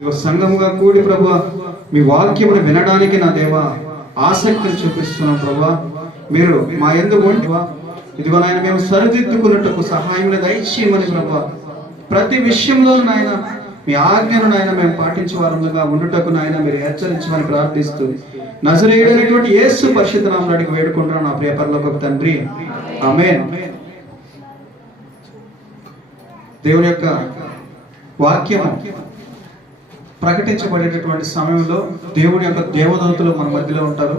సంఘముగా కూడి ప్రభా మీ వాక్యమును వినడానికి నా దేవా ఆసక్తిని చూపిస్తున్నాం ప్రభా. మీరు మా యందు ఉండి ఇదిగో నాయన మేము సరిదిద్దుకున్నట్టుకు సహాయం దయచేయమని ప్రభా. ప్రతి విషయంలో నాయన మీ ఆజ్ఞను నాయన మేము పాటించే వారంగా ఉండుటకు నాయన మీరు హెచ్చరించమని ప్రార్థిస్తూ నజరేయుడైనటువంటి యేసు పరిశుద్ధ నామములో అడిగి వేడుకుంటున్నాను నా ప్రియ పరలోకపు తండ్రి, ఆమేన్. దేవుని యొక్క వాక్యము ప్రకటించబడేటటువంటి సమయంలో దేవుని యొక్క దేవదూతలు మన మధ్యలో ఉంటారు.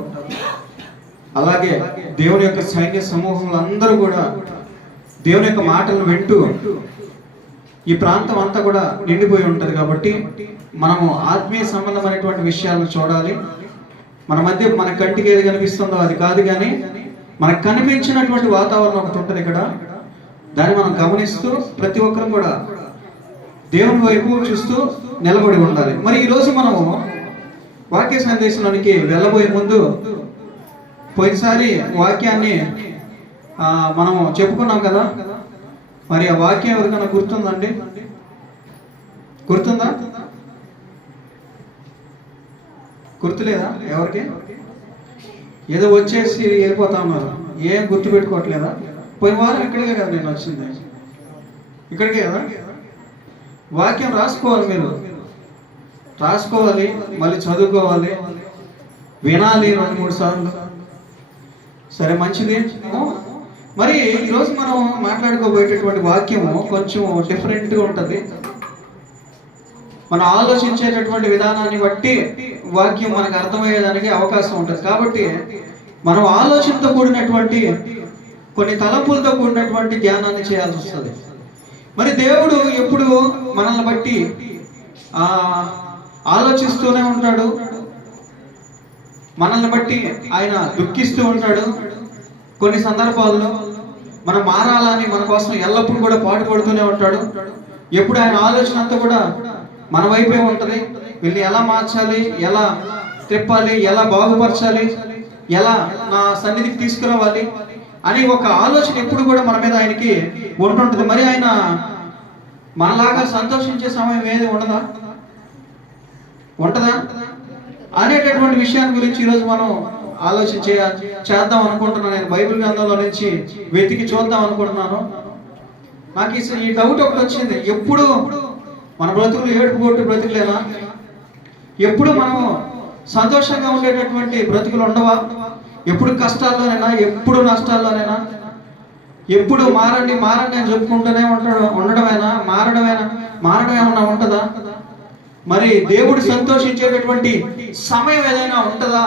అలాగే దేవుని యొక్క సైన్య సమూహంలో అందరూ కూడా దేవుని యొక్క మాటలను వింటూ ఈ ప్రాంతం అంతా కూడా నిండిపోయి ఉంటుంది. కాబట్టి మనము ఆత్మీయ సంబంధమైనటువంటి విషయాలను చూడాలి. మన మధ్య మన కంటికి ఏది కనిపిస్తుందో అది కాదు, కానీ మనకు కనిపించినటువంటి వాతావరణం ఒకటి ఉంటుంది ఇక్కడ. దాన్ని మనం గమనిస్తూ ప్రతి ఒక్కరు కూడా దేవుని వైపు చూస్తూ నిలబడి ఉండాలి. మరి ఈరోజు మనము వాక్య సందేశంలోనికి వెళ్ళబోయే ముందు పోయినసారి వాక్యాన్ని మనము చెప్పుకున్నాం కదా. మరి ఆ వాక్యం ఎవరికైనా గుర్తుందండి? గుర్తుందా? గుర్తులేదా ఎవరికి? ఏదో వచ్చేసి వెళ్ళిపోతా ఉన్నారు, ఏం గుర్తు పెట్టుకోవట్లేదా? పోయిన వారం ఇక్కడికే కదా నేను వచ్చింది, ఇక్కడికే కదా. వాక్యం రాసుకోవాలి, మీరు రాసుకోవాలి, మళ్ళీ చదువుకోవాలి, వినాలి 2-3 సార్లు. సరే, మంచిది. మరి ఈరోజు మనం మాట్లాడుకోబోయేటటువంటి వాక్యము కొంచెం డిఫరెంట్గా ఉంటుంది. మనం ఆలోచించేటటువంటి విధానాన్ని బట్టి వాక్యం మనకు అర్థమయ్యేదానికి అవకాశం ఉంటుంది. కాబట్టి మనం ఆలోచనతో కూడినటువంటి కొన్ని తలంపులతో కూడినటువంటి ధ్యానాన్ని చేయాల్సి వస్తుంది. మరి దేవుడు ఎప్పుడు మనల్ని బట్టి ఆలోచిస్తూనే ఉంటాడు, మనల్ని బట్టి ఆయన దుఃఖిస్తూ ఉంటాడు. కొన్ని సందర్భాల్లో మనం మారాలని మన కోసం ఎల్లప్పుడూ కూడా పాటుపడుతూనే ఉంటాడు. ఎప్పుడు ఆయన ఆలోచన అంతా కూడా మన వైపే ఉంటుంది. వీళ్ళని ఎలా మార్చాలి, ఎలా తిప్పాలి, ఎలా బాగుపరచాలి, ఎలా నా సన్నిధికి తీసుకురావాలి అని ఒక ఆలోచన ఎప్పుడు కూడా మన మీద ఆయనకి ఉంటుంటుంది. మరి ఆయన మనలాగా సంతోషించే సమయం ఏది ఉంటదా అనేటటువంటి విషయాన్ని గురించి ఈరోజు మనం ఆలోచన చేద్దాం అనుకుంటున్నాను. నేను బైబిల్ గ్రంథంలో నుంచి వెతికి చూద్దాం అనుకుంటున్నాను. నాకు ఈ డౌట్ ఒకటి వచ్చింది. ఎప్పుడు మన బ్రతుకులు ఏడుపు కొట్టు బ్రతుకులేనా? ఎప్పుడు మనం సంతోషంగా ఉండేటటువంటి బ్రతుకులు ఉండవా? ఎప్పుడు కష్టాల్లోనైనా, ఎప్పుడు నష్టాల్లోనైనా, ఎప్పుడు మారండి మారండి అని చెప్పుకుంటూనే ఉండడమేనా? మారడం ఏమన్నా ఉంటుందా? మరి దేవుడు సంతోషించేటటువంటి సమయం ఏదైనా ఉంటుందా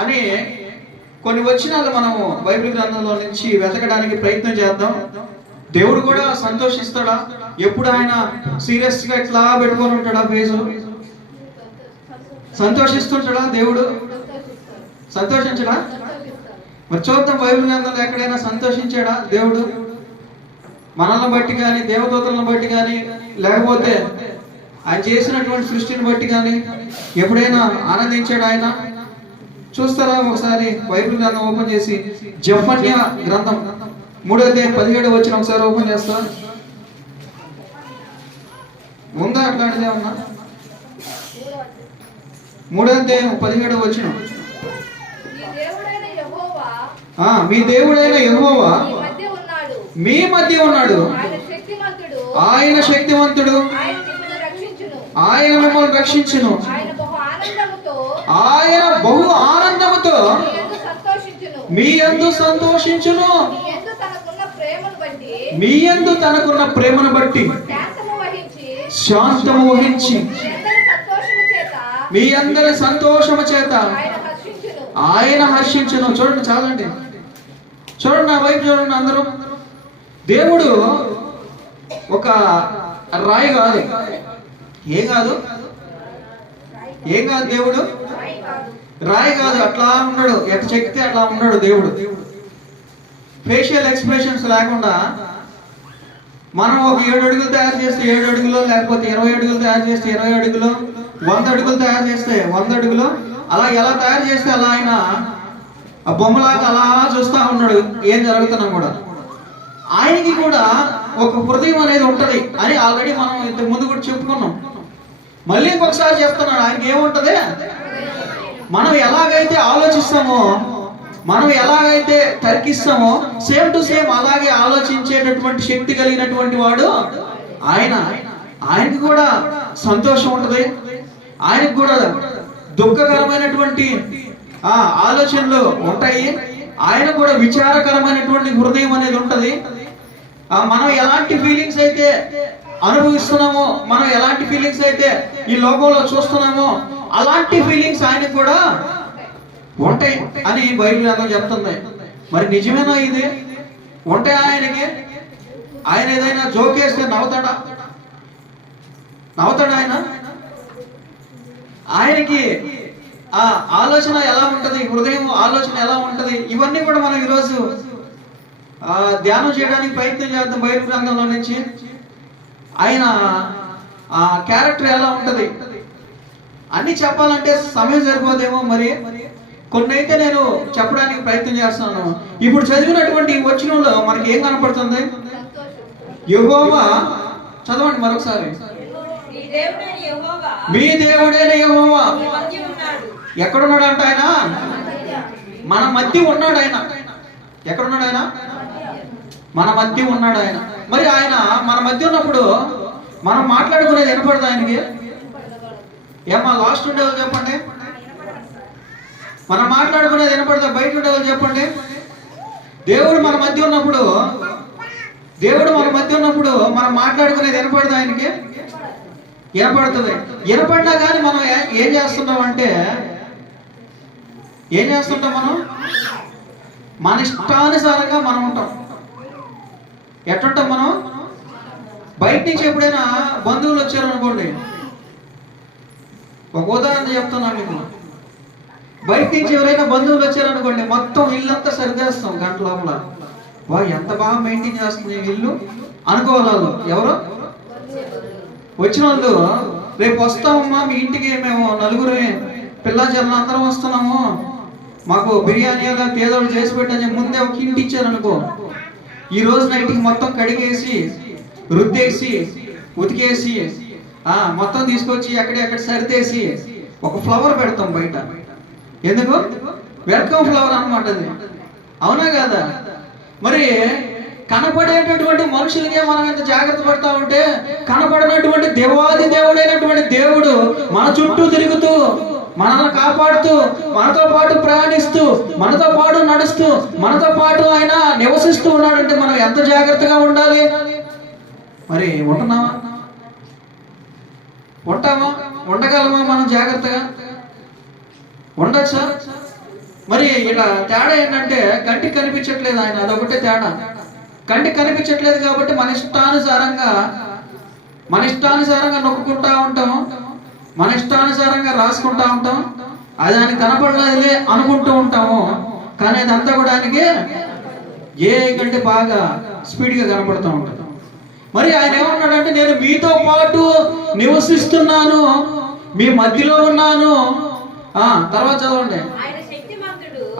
అని కొన్ని వచనాలు మనము బైబిల్ గ్రంథంలో నుంచి వెతకడానికి ప్రయత్నం చేద్దాం. దేవుడు కూడా సంతోషిస్తాడా? ఎప్పుడు ఆయన సీరియస్ గా ఇట్లా పెట్టుకొని ఉంటాడా? ఫేసు సంతోషిస్తుంటాడా? దేవుడు సంతోషించడా? మరి చూద్దాం, బైబిల్ గ్రంథంలో ఎక్కడైనా సంతోషించాడా దేవుడు? మనల్ని బట్టి కానీ, దేవదూతలను బట్టి కానీ, లేకపోతే ఆయన చేసినటువంటి సృష్టిని బట్టి కానీ ఎప్పుడైనా ఆనందించాడు ఆయన? చూస్తారా? ఒకసారి బైబిల్ గ్రంథం ఓపెన్ చేసి జెఫన్యా గ్రంథం 3:17 వచ్చిన ఒకసారి ఓపెన్ చేస్తా. ఉందా అట్లాంటిది ఏమన్నా? 3:17 వచ్చిన మీ దేవుడైన యెహోవా మీ మధ్య ఉన్నాడు, ఆయన శక్తిమంతుడు, ఆయన మిమ్మల్ని రక్షించును, ఆయన బహు ఆనందముతో మీ యందు సంతోషించును, మీ యందు తనకున్న ప్రేమను బట్టి శాంతము వహించి మీ అందరి సంతోషము చేత ఆయన హర్షించును. చూడండి, చాలండి, చూడండి, నా వైపు చూడండి అందరూ. దేవుడు ఒక రాయి కాదు, ఏం కాదు దేవుడు రాయి కాదు. అట్లా ఉన్నాడు, ఎట్ట చెక్కితే అట్లా ఉన్నాడు దేవుడు. ఫేషియల్ ఎక్స్ప్రెషన్స్ లేకుండా మనం ఒక 7 అడుగులు తయారు చేస్తే 7 అడుగులు, లేకపోతే 20 అడుగులు తయారు చేస్తే 20 అడుగులు, 100 అడుగులు తయారు చేస్తే 100 అడుగులు, అలా ఎలా తయారు చేస్తే అలా ఆయన ఆ బొమ్మలాగా అలా చూస్తా ఉన్నాడు ఏం జరుగుతున్నా కూడా. ఆయనకి కూడా ఒక హృదయం అనేది ఉంటది అని ఆల్రెడీ మనం ఇంతకు ముందు కూడా చెప్పుకున్నాం. మళ్ళీ ఇంకొకసారి చెప్తున్నాడు, ఆయనకి ఏముంటది? మనం ఎలాగైతే ఆలోచిస్తామో, మనం ఎలాగైతే తర్కిస్తామో సేమ్ టు సేమ్ అలాగే ఆలోచించేటటువంటి శక్తి కలిగినటువంటి వాడు ఆయన. ఆయనకి కూడా సంతోషం ఉంటది, ఆయనకు కూడా దుఃఖకరమైనటువంటి ఆలోచనలు ఉంటాయి, ఆయన కూడా విచారకరమైనటువంటి హృదయం అనేది ఉంటది. మనం ఎలాంటి ఫీలింగ్స్ అయితే అనుభవిస్తున్నామో, మనం ఎలాంటి ఫీలింగ్స్ అయితే ఈ లోకంలో చూస్తున్నామో అలాంటి ఫీలింగ్స్ ఆయనకు కూడా ఉంటాయి అని బైబిల్ గ్రంథం చెప్తుంది. మరి నిజమేనా ఇది? ఉంటాయి ఆయనకి? ఆయన ఏదైనా జోకేస్తే నవ్వుతాడా? ఆయన? ఆయనకి ఆ ఆలోచన ఎలా ఉంటది, హృదయం ఆలోచన ఎలా ఉంటది, ఇవన్నీ కూడా మనం ఈరోజు ధ్యానం చేయడానికి ప్రయత్నం చేద్దాం. బైబిల్ గ్రంథంలో నుంచి ఆయన ఆ క్యారెక్టర్ ఎలా ఉంటది అన్ని చెప్పాలంటే సమయం సరిపోదేమో. మరి కొన్ని అయితే నేను చెప్పడానికి ప్రయత్నం చేస్తున్నాను. ఇప్పుడు చదివినటువంటి వచనంలో మనకి ఏం కనపడుతుంది? యెహోవా, చదవండి మరొకసారి. మీ దేవుడైన యెహోవా ఎక్కడున్నాడు అంట? ఆయన మన మధ్య ఉన్నాడు. ఆయన ఎక్కడున్నాడు? ఆయన మన మధ్య ఉన్నాడు. ఆయన మరి ఆయన మన మధ్య ఉన్నప్పుడు మనం మాట్లాడుకునేది వినపడదు ఆయనకి? ఏమా లాస్ట్ ఉండేవాళ్ళు చెప్పండి. మనం మాట్లాడుకునేది వినపడదా? బయట ఉండేవాళ్ళు చెప్పండి. దేవుడు మన మధ్య ఉన్నప్పుడు మనం మాట్లాడుకునేది వినపడదు ఆయనకి? వినపడుతుంది. వినపడినా కానీ మనం ఏం చేస్తున్నాం అంటే, మనం మన ఇష్టానుసారంగా మనం ఉంటాం. ఎట్టుంటాం మనం? బయట నుంచి ఎప్పుడైనా బంధువులు వచ్చారు అనుకోండి, ఒక ఉదాహరణ చెప్తున్నా మీకు. బయట నుంచి ఎవరైనా బంధువులు వచ్చారనుకోండి, మొత్తం ఇల్లంతా సరిదేస్తాం గంట లోపల. వా, ఎంత బాగా మెయింటైన్ చేస్తుంది ఇల్లు అనుకోవాలి. ఎవరు వచ్చిన వాళ్ళు, రేపు వస్తామమ్మా మీ ఇంటికి, మేము నలుగురు పిల్ల జనం అందరం వస్తున్నాము, మాకు బిర్యానీ అలా పేదోళ్ళు చేసి పెట్టని ముందే ఒక ఇంటి ఇచ్చారనుకో, ఈ రోజు నైట్కి మొత్తం కడిగేసి రుద్దేసి ఉతికేసి మొత్తం తీసుకొచ్చి ఎక్కడెక్కడ సరిదేసి ఒక ఫ్లవర్ పెడతాం బయట. ఎందుకు? వెల్కమ్ ఫ్లవర్ అన్నమాట అది. అవునా కదా? మరి కనపడేటటువంటి మనుషులకే మనం ఎంత జాగ్రత్త పడతా ఉంటే, కనపడినటువంటి దేవాది దేవుడైనటువంటి దేవుడు మన చుట్టూ తిరుగుతూ, మనల్ని కాపాడుతూ, మనతో పాటు ప్రయాణిస్తూ, మనతో పాటు నడుస్తూ, మనతో పాటు ఆయన నివసిస్తూ ఉన్నాడంటే మనం ఎంత జాగ్రత్తగా ఉండాలి? మరి ఉంటున్నామా? ఉండగలమా మనం జాగ్రత్తగా? ఉండొచ్చా? మరి ఇలా తేడా ఏంటంటే, కంటికి కనిపించట్లేదు ఆయన, అదొకటే తేడా. కంటికి కనిపించట్లేదు కాబట్టి మన ఇష్టానుసారంగా నొక్కుంటా ఉంటాం, మన ఇష్టానుసారంగా రాసుకుంటా ఉంటాం, అది ఆయనకి కనపడలేదులే అనుకుంటూ ఉంటాము. కానీ అదంతా కూడా ఆయనకి ఏ కంటే బాగా స్పీడ్గా కనపడుతూ ఉంటుంది. మరి ఆయన ఏమన్నాడంటే, నేను మీతో పాటు నివసిస్తున్నాను, మీ మధ్యలో ఉన్నాను. తర్వాత చదవండి.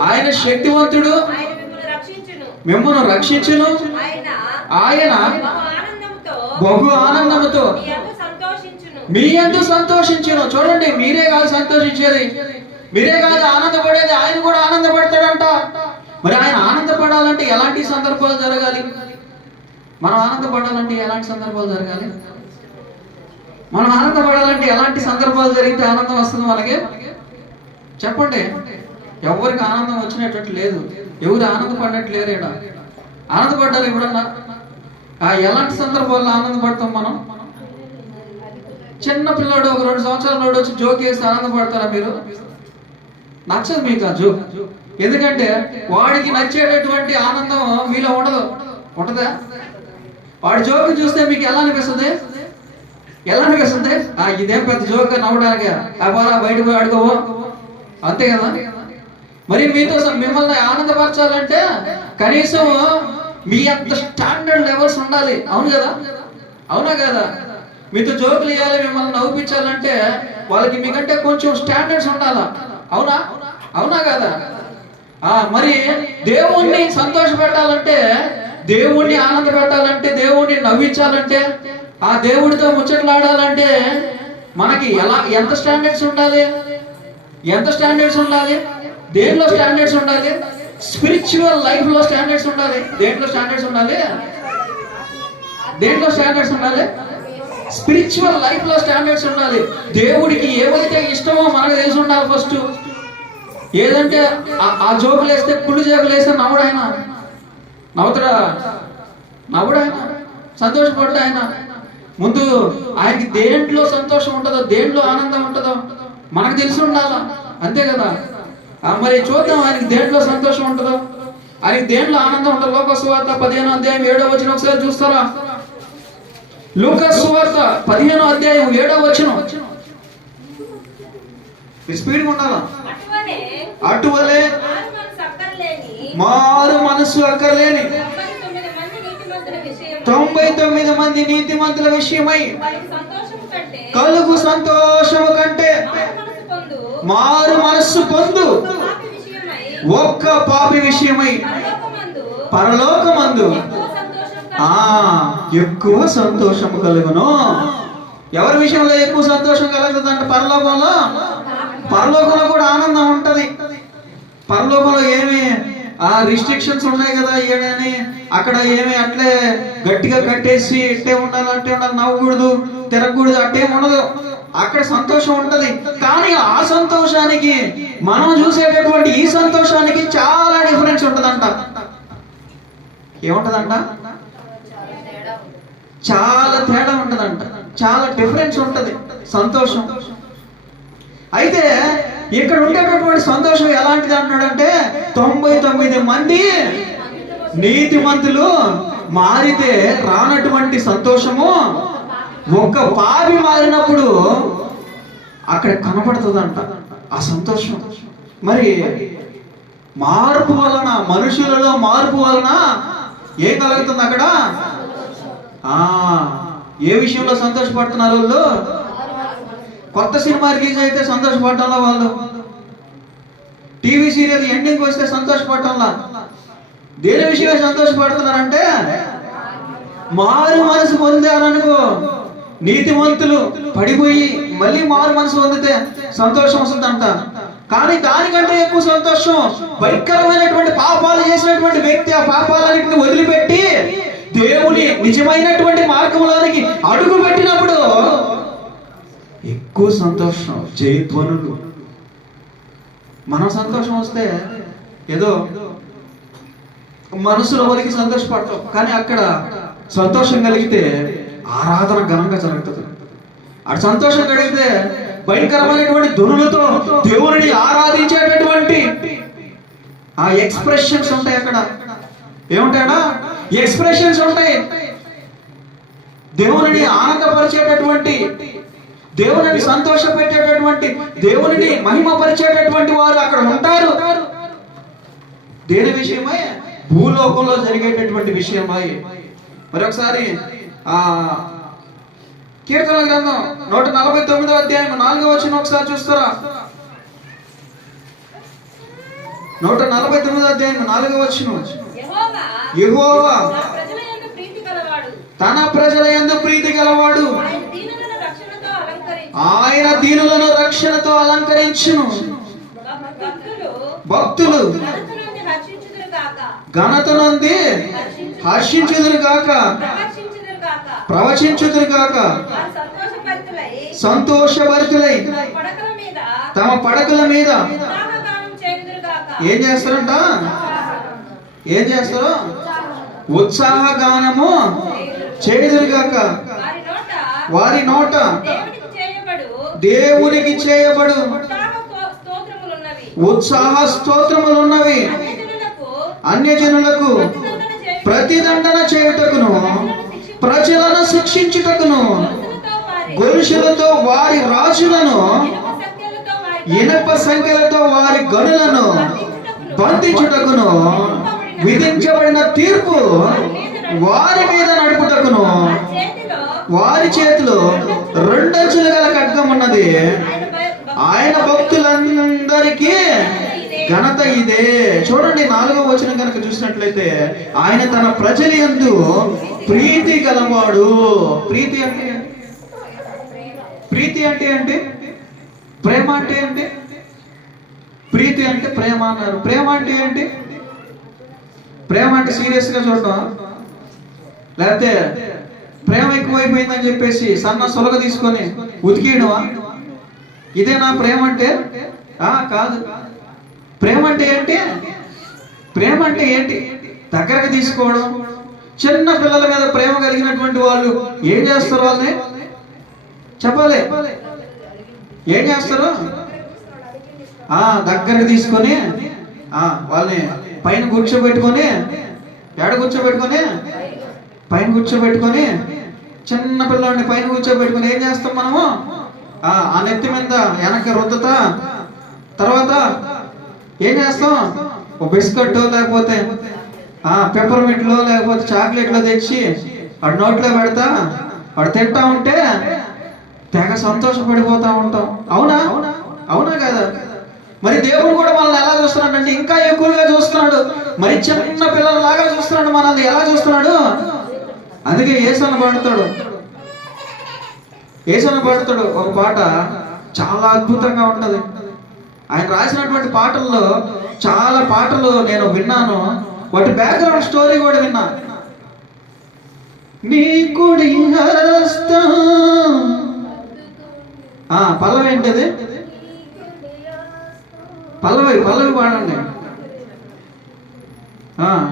ఆయన శక్తివంతుడు, మిమ్మల్ని రక్షించును, ఆయన బహు ఆనందముతో మీ యందు సంతోషించును. చూడండి, మీరే కాదు సంతోషించేది, మీరే కాదు ఆనందపడేది, ఆయన కూడా ఆనందపడతాడంట. మరి ఆయన ఆనందపడాలంటే ఎలాంటి సందర్భాలు జరగాలి? మనం ఆనందపడాలంటే ఎలాంటి సందర్భాలు జరగాలి? మనం ఆనందపడాలంటే ఎలాంటి సందర్భాలు జరిగితే ఆనందం వస్తుంది మనకి? చెప్పండి. ఎవరికి ఆనందం వచ్చినట్టు లేదు, ఎవరు ఆనందపడినట్టు లేరు. ఇక్కడ ఆనందపడ్డారు ఎప్పుడన్నా? ఎలాంటి సందర్భాల్లో ఆనందపడతాం మనం? చిన్న పిల్లడు, ఒక 2 సంవత్సరాల వాడు వచ్చి జోక్ వేసి ఆనందపడతారా మీరు? నచ్చదు మీకు ఆ జోక్. ఎందుకంటే వాడికి నచ్చేటటువంటి ఆనందం మీలో ఉంటదా? వాడి జోక్ చూస్తే మీకు ఎలా అనిపిస్తుంది? ఇదేం పెద్ద జోక్ నవ్వడానికి, అబారా బయటకు ఆడుకోవో, అంతే కదా? మరి మిమ్మల్ని ఆనందపరచాలంటే కనీసం మీ అంత స్టాండర్డ్ లెవెల్స్ ఉండాలి. అవునా కదా? మీతో జోకులు వేయాలి, మిమ్మల్ని నవ్వుపించాలంటే వాళ్ళకి మీకంటే కొంచెం స్టాండర్డ్స్ ఉండాలా? అవునా కదా? మరి దేవుణ్ణి సంతోష పెట్టాలంటే, దేవుణ్ణి ఆనంద పెట్టాలంటే, దేవుణ్ణి నవ్వించాలంటే, ఆ దేవుడితో ముచ్చట్లాడాలంటే మనకి ఎంత స్టాండర్డ్స్ ఉండాలి? ఎంత స్టాండర్డ్స్ ఉండాలి? దేంట్లో స్టాండర్డ్స్ ఉండాలి? స్పిరిచువల్ లైఫ్ లో స్టాండర్డ్స్ ఉండాలి. దేంట్లో స్టాండర్డ్స్ ఉండాలి? దేంట్లో స్టాండర్డ్స్ ఉండాలి? స్పిరిచువల్ లైఫ్ లో స్టాండర్డ్స్ ఉండాలి. దేవుడికి ఏవైతే ఇష్టమో మనకు తెలిసి ఉండాలి. ఫస్ట్ ఏదంటే ఆ జోకులు వేస్తే, కుళ్ళు జోకులు వేస్తే నవ్వుడాయన నవ్వుతాడా? నవ్వుడాయన సంతోషపడ్డా ఆయన. ముందు ఆయనకి దేంట్లో సంతోషం ఉంటుందో, దేంట్లో ఆనందం ఉంటుందో మనకు తెలిసి ఉండాలా, అంతే కదా? మరి చూద్దాం ఆయనకి దేంట్లో సంతోషం ఉంటుందో, ఆయనకి దేంట్లో ఆనందం ఉంటుందో. లూకాసు సువార్త 15వ అధ్యాయం 7వ వచనం ఒకసారి చూస్తారా? లూకాసు సువార్త 15వ అధ్యాయం 7వ వచనం. స్పీడ్గా ఉండాలా? అటువలే మారు మనసు అక్కర్లేని 99 మంది నీతిమంతుల విషయమై కలుగు సంతోషము కంటే మారు మనస్సు పొందు ఒక్క పాపి విషయమై పరలోకమందు ఎక్కువ సంతోషము కలుగును. ఎవరి విషయంలో ఎక్కువ సంతోషం కలుగుతుందంటే పరలోకంలో. పరలోకంలో కూడా ఆనందం ఉంటది. పరలోకంలో ఏమి రిస్ట్రిక్షన్స్ ఉన్నాయి కదా, ఏమని అక్కడ ఏమి అట్లే గట్టిగా కట్టేసి ఇట్టే ఉండాలి, అట్టే ఉండాలి, నవ్వకూడదు, తిరగకూడదు, అట్టేం ఉండదు. అక్కడ సంతోషం ఉంటది. కానీ ఆ సంతోషానికి మనం చూసేటటువంటి ఈ సంతోషానికి చాలా డిఫరెన్స్ ఉంటదంట. ఏముంటదంట? చాలా తేడా ఉంటదంట. చాలా డిఫరెన్స్ ఉంటది సంతోషం. అయితే ఇక్కడ ఉండేటటువంటి సంతోషం ఎలాంటిది అంటున్నాడంటే, 99 మంది నీతిమంతులు మారితే రానటువంటి సంతోషము ఒక్క పాపి మారినప్పుడు అక్కడ కనపడుతుందంట ఆ సంతోషం. మరి మార్పు వలన, మనుషులలో మార్పు వలన ఏం కలుగుతుంది అక్కడ? ఏ విషయంలో సంతోషపడుతున్నారు వాళ్ళు? కొత్త సినిమా రిలీజ్ అయితే సంతోషపడటంలో వాళ్ళు, టీవీ సీరియల్ ఎండింగ్ వస్తే సంతోషపడటంలా, దేని విషయమే సంతోషపడుతున్నారంటే మారు మనసు పొందారనుకో, నీతిమంతులు పడిపోయి మళ్ళీ మారు మనసు పొందితే సంతోషం వస్తుందంట. కానీ దానికంటే ఎక్కువ సంతోషం భయంకరమైనటువంటి పాపాలు చేసినటువంటి వ్యక్తి ఆ పాపాలన్నింటిని వదిలిపెట్టి దేవుని నిజమైనటువంటి మార్గంలోనికి అడుగు పెట్టినప్పుడు ఎక్కువ సంతోషం, జయధ్వనులు. మనం సంతోషం వస్తే ఏదో మనసులో వరకు సంతోషపడతాం, కానీ అక్కడ సంతోషం కలిగితే ఆరాధన ఘనంగా జరుగుతుంది. అటు సంతోషం కలిగితే భయంకరమైనటువంటి ధ్వనులతో దేవుడిని ఆరాధించేటటువంటి ఆ ఎక్స్ప్రెషన్స్ ఉంటాయి. అక్కడ ఏముంటాయనా? ఎక్స్ప్రెషన్స్ ఉంటాయి. దేవుడిని ఆనందపరిచేటటువంటి, దేవుని సంతోష పెట్టేటటువంటి, దేవుని మహిమపరిచేటటువంటి వారు అక్కడ ఉంటారు. దేని విషయమై? భూలోకంలో జరిగేటటువంటి విషయమై. మరొకసారి కీర్తనల గ్రంథం 149వ అధ్యాయం 4వ వచనం ఒకసారి చూస్తారా? 149వ అధ్యాయం 4వ వచనం. యెహోవా తన ప్రజల యందు ప్రీతి గలవాడు, ఆయన దీనులను రక్షణతో అలంకరించును. భక్తులు ఘనత నుండి హర్షించుదురు గాక, ప్రవచించుదురు గాక, సంతోషభరితులై తమ పడకల మీద ఏం చేస్తారంట? ఏం చేస్తారు? ఉత్సాహ గానము చేయుదురు గాక. వారి నోట దేవునికి చేయబడు ఉత్సాహ స్తోత్రములున్నవి. అన్యజనులకు ప్రతిదండన చేయుటకును, ప్రజలను శిక్షించుటకును, గొలుసులతో వారి రాజులను, ఇనప సంఖ్యలతో వారి గనులను బంధించుటకును, విధించబడిన తీర్పు వారి మీద నడుపుటకును, వారి చేతిలో 2 అంచులు గల ఖడ్గం ఉన్నది. ఆయన భక్తులందరికీ ఘనత ఇదే. చూడండి 4వ వచనం కనుక చూసినట్లయితే, ఆయన తన ప్రజల యందు ప్రీతి గలవాడు. ప్రీతి అంటే ప్రీతి అంటే ఏంటి? ప్రేమ అంటే ఏంటి? ప్రీతి అంటే ప్రేమ అన్నారు. ప్రేమ అంటే ఏంటి? ప్రేమ అంటే సీరియస్గా చూడటం, లేకపోతే ప్రేమ ఎక్కువైపోయిందని చెప్పేసి సన్న సొలగ తీసుకొని ఉతికేయడమా? ఇదేనా ప్రేమ అంటే? కాదు. ప్రేమ అంటే ఏంటి? ప్రేమ అంటే ఏంటి? దగ్గరకు తీసుకోవడం. చిన్న పిల్లల మీద ప్రేమ కలిగినటువంటి వాళ్ళు ఏం చేస్తారు? వాళ్ళని చెప్పాలి. ఏం చేస్తారు? దగ్గరకు తీసుకొని వాళ్ళని పైన కూర్చోబెట్టుకొని, పైన కూర్చోబెట్టుకొని, చిన్న పిల్లల్ని పైన కూర్చోబెట్టుకొని ఏం చేస్తాం మనము? ఆ నెత్తి మీద వెనక్కి రుద్దుతా, తర్వాత ఏం చేస్తాం? ఒక బిస్కెట్ లేకపోతే పెప్పర్మింట్లో లేకపోతే చాక్లెట్లో తెచ్చి వాడు నోట్లో పెడతా, వాడు తింటా ఉంటే తెగ సంతోషపడిపోతా ఉంటాం. అవునా? అవునా కదా? మరి దేవుడు కూడా మనల్ని ఎలా చూస్తున్నాడు అంటే ఇంకా ఎక్కువగా చూస్తున్నాడు. మరి చిన్న పిల్లలలాగా చూస్తున్నాడు మనల్ని. ఎలా చూస్తున్నాడు? అందుకే యేసన్న పాడుతాడు ఒక పాట, చాలా అద్భుతంగా ఉంటది. ఆయన రాసినటువంటి పాటల్లో చాలా పాటలు నేను విన్నాను, వాటి బ్యాక్గ్రౌండ్ స్టోరీ కూడా విన్నా. నీ కుడి హస్తం, పల్లవి ఏంటిది? పల్లవి పాడండి.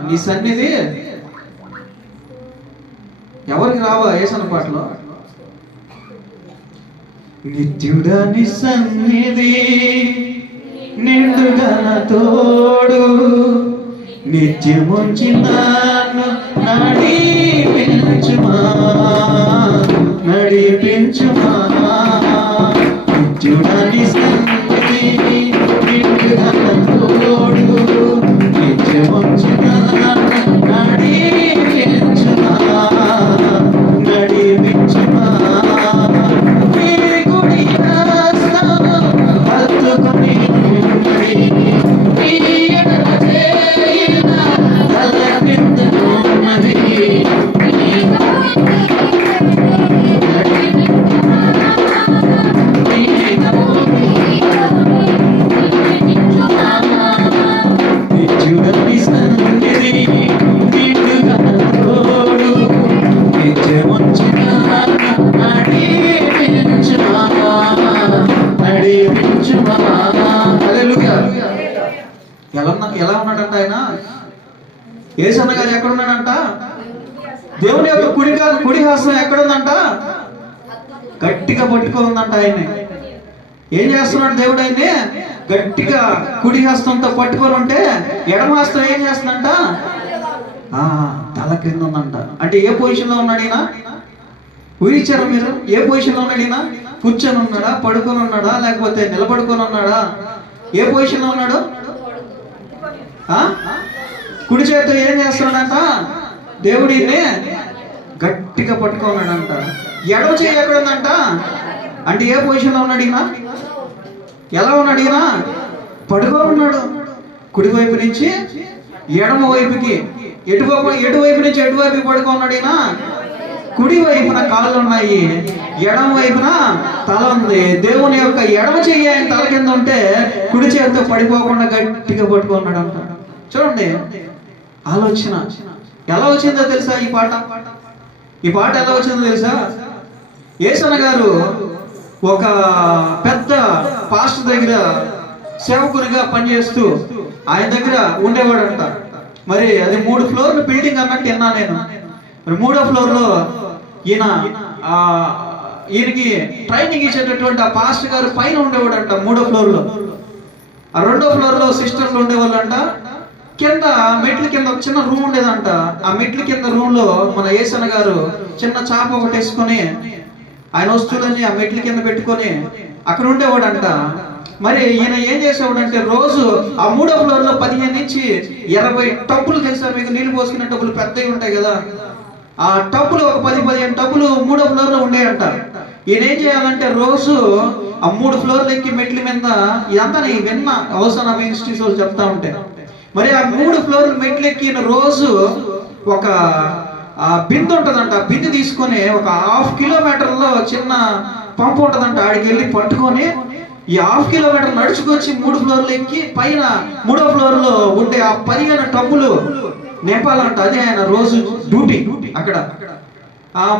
నీ సన్నిధి ఎవరికి రావా యేసన్న పాటలో? నిత్యుడా నీ సన్నిధి నిండుగా తోడు, నిత్యముంచి నన్ను నడిపించుమా. నిత్యుడా నీ సన్నిధి నిండుగా తోడు, నిత్యముంచి నన్ను నడిపించుమా. ఎలా ఉన్నాడంట ఆయన? యేసన్న గారు ఎక్కడ ఉన్నాడంట? దేవుని యొక్క కుడి హస్తం ఎక్కడ ఉందంట? గట్టిగా పట్టుకొని ఉందంట. ఆయన్ని ఏం చేస్తున్నాడు దేవుడు? ఆయన్ని గట్టిగా కుడి హస్తంతో పట్టుకొని ఉంటే ఎడమ హస్తం ఏం చేస్తుందంట? తల కింద ఉందంట. అంటే ఏ పొజిషన్ లో ఉన్నాడు ఈయన? ఊహించారా మీరు? ఏ పొజిషన్ లో ఉన్నాడు ఈయన? కూర్చొని ఉన్నాడా, పడుకొని ఉన్నాడా, లేకపోతే నిలబడుకొని ఉన్నాడా? ఏ పొజిషన్ లో ఉన్నాడు? కుడి చేతితో ఏం చేస్తున్నాడంట? దేవుడిని గట్టిగా పట్టుకున్నాడంట. ఎడమ చేయి ఎక్కడ ఉందంట? అంటే ఏ పొజిషన్ లో ఉన్నాడు ఈయన? ఎలా ఉన్నాడు ఈయన? పడుకో ఉన్నాడు. కుడివైపు నుంచి ఎడమ వైపుకి, ఎటువైపు నుంచి ఎటువైపు పడుకున్నాడు ఈయన? కుడి వైపున కాళ్ళు ఉన్నాయి, ఎడమ వైపున తల ఉంది. దేవుని యొక్క ఎడమ చెయ్యి ఆయన తల కింద ఉంటే కుడి చేతితో పడిపోకుండా గట్టిగా పట్టుకున్నాడు అంట. చూడండి ఆలోచన ఎలా వచ్చిందో తెలుసా? ఈ పాట ఎలా వచ్చిందో తెలుసా? యేసన్న గారు ఒక పెద్ద పాస్టర్ దగ్గర సేవకునిగా పనిచేస్తూ ఆయన దగ్గర ఉండేవాడంట. మరి అది 3 ఫ్లోర్ల బిల్డింగ్ అన్నట్టు విన్నా నేను. మరి 3వ ఫ్లోర్ లో ఈయనకి ట్రైనింగ్ ఇచ్చేటటువంటి ఆ పాస్టర్ గారు పైన ఉండేవాడంట 3వ ఫ్లోర్ లో. ఆ 2వ ఫ్లోర్ లో సిస్టర్లు ఉండేవాళ్ళంట. కింద మెట్ల కింద ఒక చిన్న రూమ్ ఉండేదంట. ఆ మెట్ల కింద రూమ్ లో మన యేసన్న గారు చిన్న చాప ఒకటి వేసుకొని ఆయన వస్తువులని ఆ మెట్ల కింద పెట్టుకొని అక్కడ ఉండేవాడంట. మరి ఈయన ఏం చేసేవాడంటే రోజు ఆ 3వ ఫ్లోర్ లో 15 నుంచి 20 టబ్బులు, తెలుసా మీకు? నీళ్లు పోసుకునే టబ్బులు పెద్దవి ఉంటాయి కదా, ఆ టబ్బులు ఒక 10-15 టబ్బులు 3వ ఫ్లోర్ లో ఉండేయంట. ఈయన ఏం చేయాలంటే రోజు ఆ 3 ఫ్లోర్లు ఎక్కి మెట్ల మీద, ఇదంతా నేను విన్న అవసరం మినిస్ట్రీస్ వాళ్ళు చెప్తా ఉంటే, మరి ఆ 3 ఫ్లోర్లు మెట్లు ఎక్కిన రోజు ఒక బిందె ఉంటుందంట. బిందె తీసుకొని ఒక 1/2 కిలోమీటర్లో చిన్న పంపు ఉంటుందంట, ఆడికి వెళ్ళి పట్టుకొని ఈ 1/2 కిలోమీటర్ నడుచుకొచ్చి 3 ఫ్లోర్లు ఎక్కి పైన 3వ ఫ్లోర్లో ఉండే ఆ 15 టబ్బులు నింపాలంట. అదే ఆయన రోజు డ్యూటీ అక్కడ.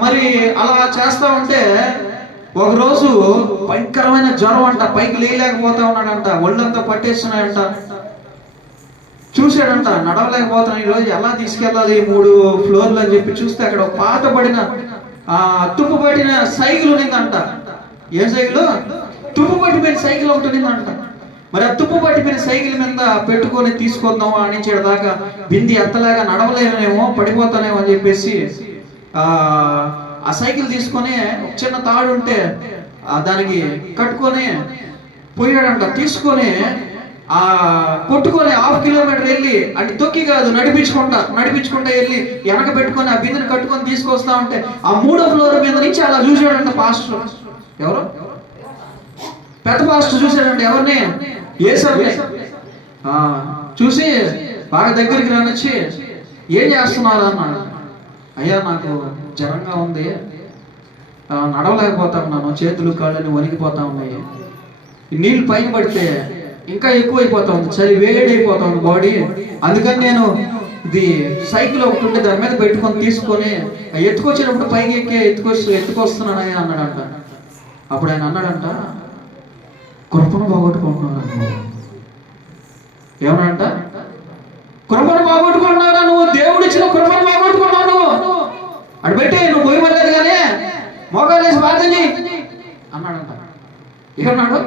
మరి అలా చేస్తా ఉంటే ఒకరోజు భయంకరమైన జ్వరం అంట, పైకి లేయలేకపోతా ఉన్నాడంట, ఒళ్ళంతా పట్టేస్తున్నాయంట. చూశాడంట, నడవలేకపోతున్నాడు, ఈరోజు ఎలా తీసుకెళ్ళాలి 3 ఫ్లోర్లు అని చెప్పి చూస్తే అక్కడ పాత పడిన తుప్పు పట్టిన సైకిల్ ఉన్నిందంట. ఏ సైకిల్? తుప్పు పట్టిపోయిన సైకిల్ ఒకటి ఉన్నిందంట. మరి ఆ తుప్పు పట్టిపోయిన సైకిల్ మీద పెట్టుకొని తీసుకొద్దాము అనించాడు దాకా. బింది ఎత్తలేక నడవలేమేమో, పడిపోతానేమో అని చెప్పేసి ఆ సైకిల్ తీసుకొని ఒక చిన్న తాడు ఉంటే దానికి కట్టుకొని పోయాడంట. తీసుకొని కొట్టుకొని 1/2 కిలోమీటర్ వెళ్ళి, అంటే తొక్కి కాదు, నడిపించుకుంటా వెళ్ళి వెనక పెట్టుకొని ఆ బిందెని కట్టుకొని తీసుకొస్తా ఉంటే ఆ 3వ ఫ్లోర్ మీద నుంచి అలా చూసాడంట పాస్టర్. ఎవరు? పెద్ద పాస్టర్ చూసాడంట. ఎవరిని? యేసయ్యని. చూసి బాగా దగ్గరికి రానిచ్చి, ఏం చేస్తున్నారు అన్నాడు. అయ్యా, నాకు జ్వరంగా ఉంది, నడవలేకపోతా ఉన్నాను, చేతులు కాళ్ళని వణికిపోతా ఉన్నాయి, నీళ్ళు పైన పడితే ఇంకా ఎక్కువైపోతా ఉంది, చలి వేడైపోతా ఉంది బాడీ, అందుకని నేను ఇది సైకిల్ ఒకటి ఉంటే దాని మీద పెట్టుకొని తీసుకొని ఎత్తుకొచ్చినప్పుడు పైకి ఎక్కి ఎత్తుకొస్తున్నానయ్యా అన్నాడంట. అప్పుడు ఆయన అన్నాడంట, కృపను పోగొట్టుకుంటున్నారా? ఏమన్నాడంట? కృపను పోగొట్టుకుంటున్నారా నువ్వు? దేవుడిచ్చిన కృపను పోగొట్టుకున్నావు నువ్వు. అటు పెట్టి నువ్వు పోయి పడలేదు కానీ మోకాలు వేసి ప్రార్థన చెయ్యి అన్నాడంట. ఏమన్నాడు?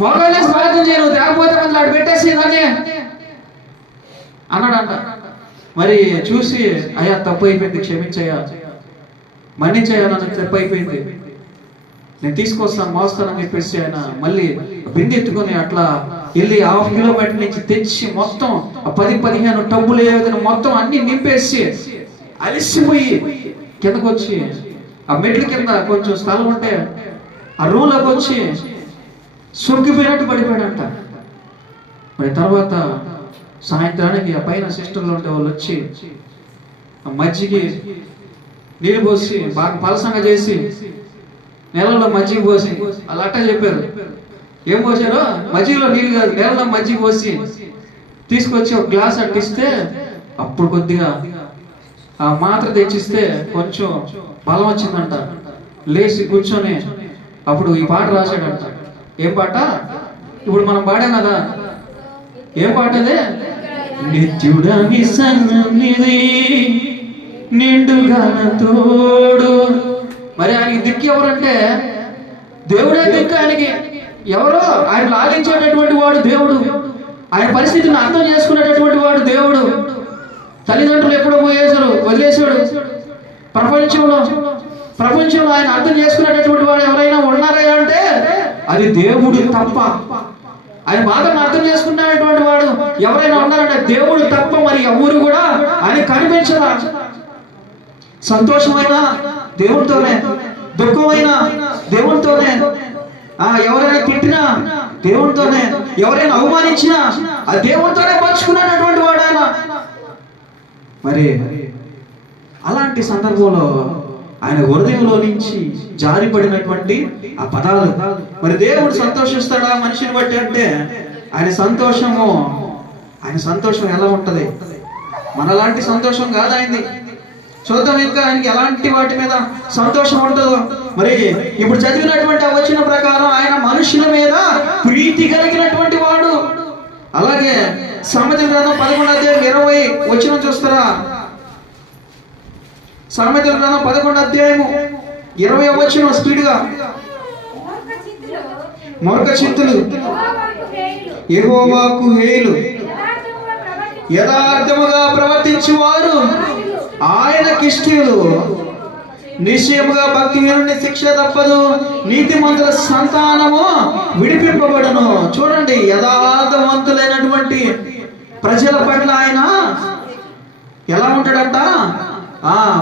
మోకాలు వేసి ప్రార్థన చేయి, నువ్వు తేకపోతే మళ్ళీ అటు పెట్టేసి దాన్ని అన్నాడంట. మరి చూసి, అయ్యా తప్పు అయిపోయింది, క్షమించయ్యా, మన్నించయ్యా, నన్ను తప్పు అయిపోయింది, నేను తీసుకొస్తాను, మోస్తానని చెప్పేసి ఆయన మళ్ళీ బిందె ఎత్తుకొని అట్లా వెళ్ళి 1/2 కిలోమీటర్ నుంచి తెచ్చి మొత్తం 10-15 టబ్బులు ఏదైనా మొత్తం అన్ని నింపేసి అలిసిపోయి కిందకు వచ్చి ఆ మెట్ల కింద కొంచెం స్థలం ఉంటే ఆ రూమ్లోకి వచ్చి సొక్కిపోయినట్టు పడిపోయాడంట. మరి తర్వాత సాయంత్రానికి ఆ పైన సిస్టర్లు ఉంటే వాళ్ళు వచ్చి ఆ మజ్జిగి నీళ్ళు పోసి బాగా పలసంగా చేసి నేలలో మజ్జిగ పోసి అలా అట్ట చెప్పారు. ఏం పోసారో? మజ్జిగలో నీళ్ళు కాదు, నేలలో మజ్జిగ పోసి తీసుకొచ్చి ఒక గ్లాస్ అట్టిస్తే అప్పుడు కొద్దిగా ఆ మాత్ర తెచ్చిస్తే కొంచెం బలం వచ్చిందంట. లేచి కూర్చొని అప్పుడు ఈ పాట రాశాడంట. ఏం పాట? ఇప్పుడు మనం పాడాం కదా, ఏం పాట అదే? నిత్యుడని సన్నిధి నిండుగా తోడు. మరి ఆయనకి దిక్కు ఎవరంటే దేవుడే దిక్కు ఆయనకి. ఎవరో ఆయన లాలించేటటువంటి వాడు దేవుడు, ఆయన పరిస్థితిని అర్థం చేసుకునేటటువంటి వాడు దేవుడు. తల్లిదండ్రులు ఎప్పుడో వదిలేసాడు. ప్రపంచంలో ఆయన అర్థం చేసుకునేటటువంటి వాడు ఎవరైనా ఉన్నారా అంటే అది దేవుడు తప్ప. ఆయన బాధను అర్థం చేసుకునేటువంటి వాడు ఎవరైనా ఉన్నారంటే దేవుడు తప్ప మరి ఎవరు కూడా ఆయన కనిపించరా. సంతోషమైన దేవుడితోనే, దుఃఖమైన దేవుడితోనే, ఎవరైనా తిట్టినా దేవుడితోనే, ఎవరైనా అవమానించినా ఆ దేవుడితోనే పంచుకునేటటువంటి వాడు ఆయన. మరి అలాంటి సందర్భంలో ఆయన హృదయంలో నుంచి జారిపడినటువంటి ఆ పదాలు, మరి దేవుడు సంతోషిస్తాడా మనిషిని బట్టి అంటే ఆయన సంతోషం ఎలా ఉంటది? మనలాంటి సంతోషం కాదు ఆయనది. చూద్దాం ఇంకా ఆయనకి ఎలాంటి వాటి మీద సంతోషం ఉంటుందో. మరి ఇప్పుడు చదివినటువంటి ఆ వచనం ప్రకారం ఆయన మనుషుల మీద ప్రీతి కలిగినటువంటి వాడు. అలాగే సామెతల గ్రంథం 11:20 వచనం చూస్తారా? సామెతల గ్రంథం 11:20 వచనం స్పీడ్గా. మూర్ఖ చింతలు యెహోవాకు హేయులు, యథార్థముగా ప్రవర్తించువారు ఆయనకిష్టులు. నిశ్చయముగా భక్తిహీనుని శిక్ష తప్పదు, నీతిమంతుల సంతానము విడిపింపబడును. చూడండి, యథార్థవంతులైనటువంటి ప్రజల పట్ల ఆయన ఎలా ఉంటాడంట?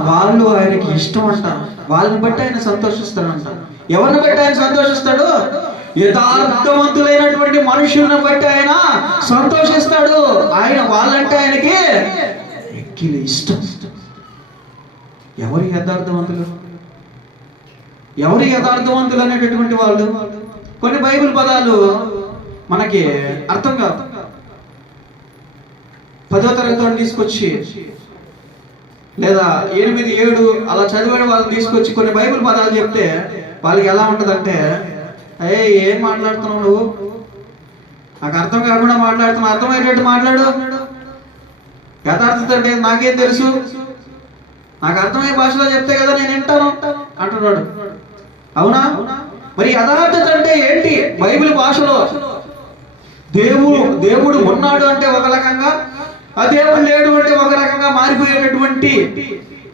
వాళ్ళు ఆయనకి ఇష్టం అంట. వాళ్ళని బట్టి ఆయన సంతోషిస్తాడంట. ఎవరిని బట్టి ఆయన సంతోషిస్తాడు? యథార్థవంతులైనటువంటి మనుషులను బట్టి ఆయన సంతోషిస్తాడు. ఆయన వాళ్ళంటే ఆయనకి ఇష్టం. ఎవరు యథార్థవంతులు? ఎవరు యథార్థవంతులు అనేటటువంటి వాళ్ళు? కొన్ని బైబిల్ పదాలు మనకి అర్థం కాదు. 10వ తరగతి వాళ్ళు తీసుకొచ్చి లేదా 8, 7 అలా చదివిన వాళ్ళని తీసుకొచ్చి కొన్ని బైబిల్ పదాలు చెప్తే వాళ్ళకి ఎలా ఉంటుందంటే, ఏం మాట్లాడుతున్నావు నువ్వు, నాకు అర్థం కాకుండా మాట్లాడుతున్నావు, అర్థమయ్యేటట్టు మాట్లాడు, యథార్థత అంటే నాకేం తెలుసు, నాకు అర్థమయ్యే భాషలో చెప్తే కదా నేను వింటాను అంటున్నాడు. అవునా? మరి యథార్థత అంటే ఏంటి బైబిల్ భాషలో? దేవుడు ఉన్నాడు అంటే ఒక రకంగా, ఆ దేవుడు లేడు అంటే ఒక రకంగా మారిపోయేటటువంటి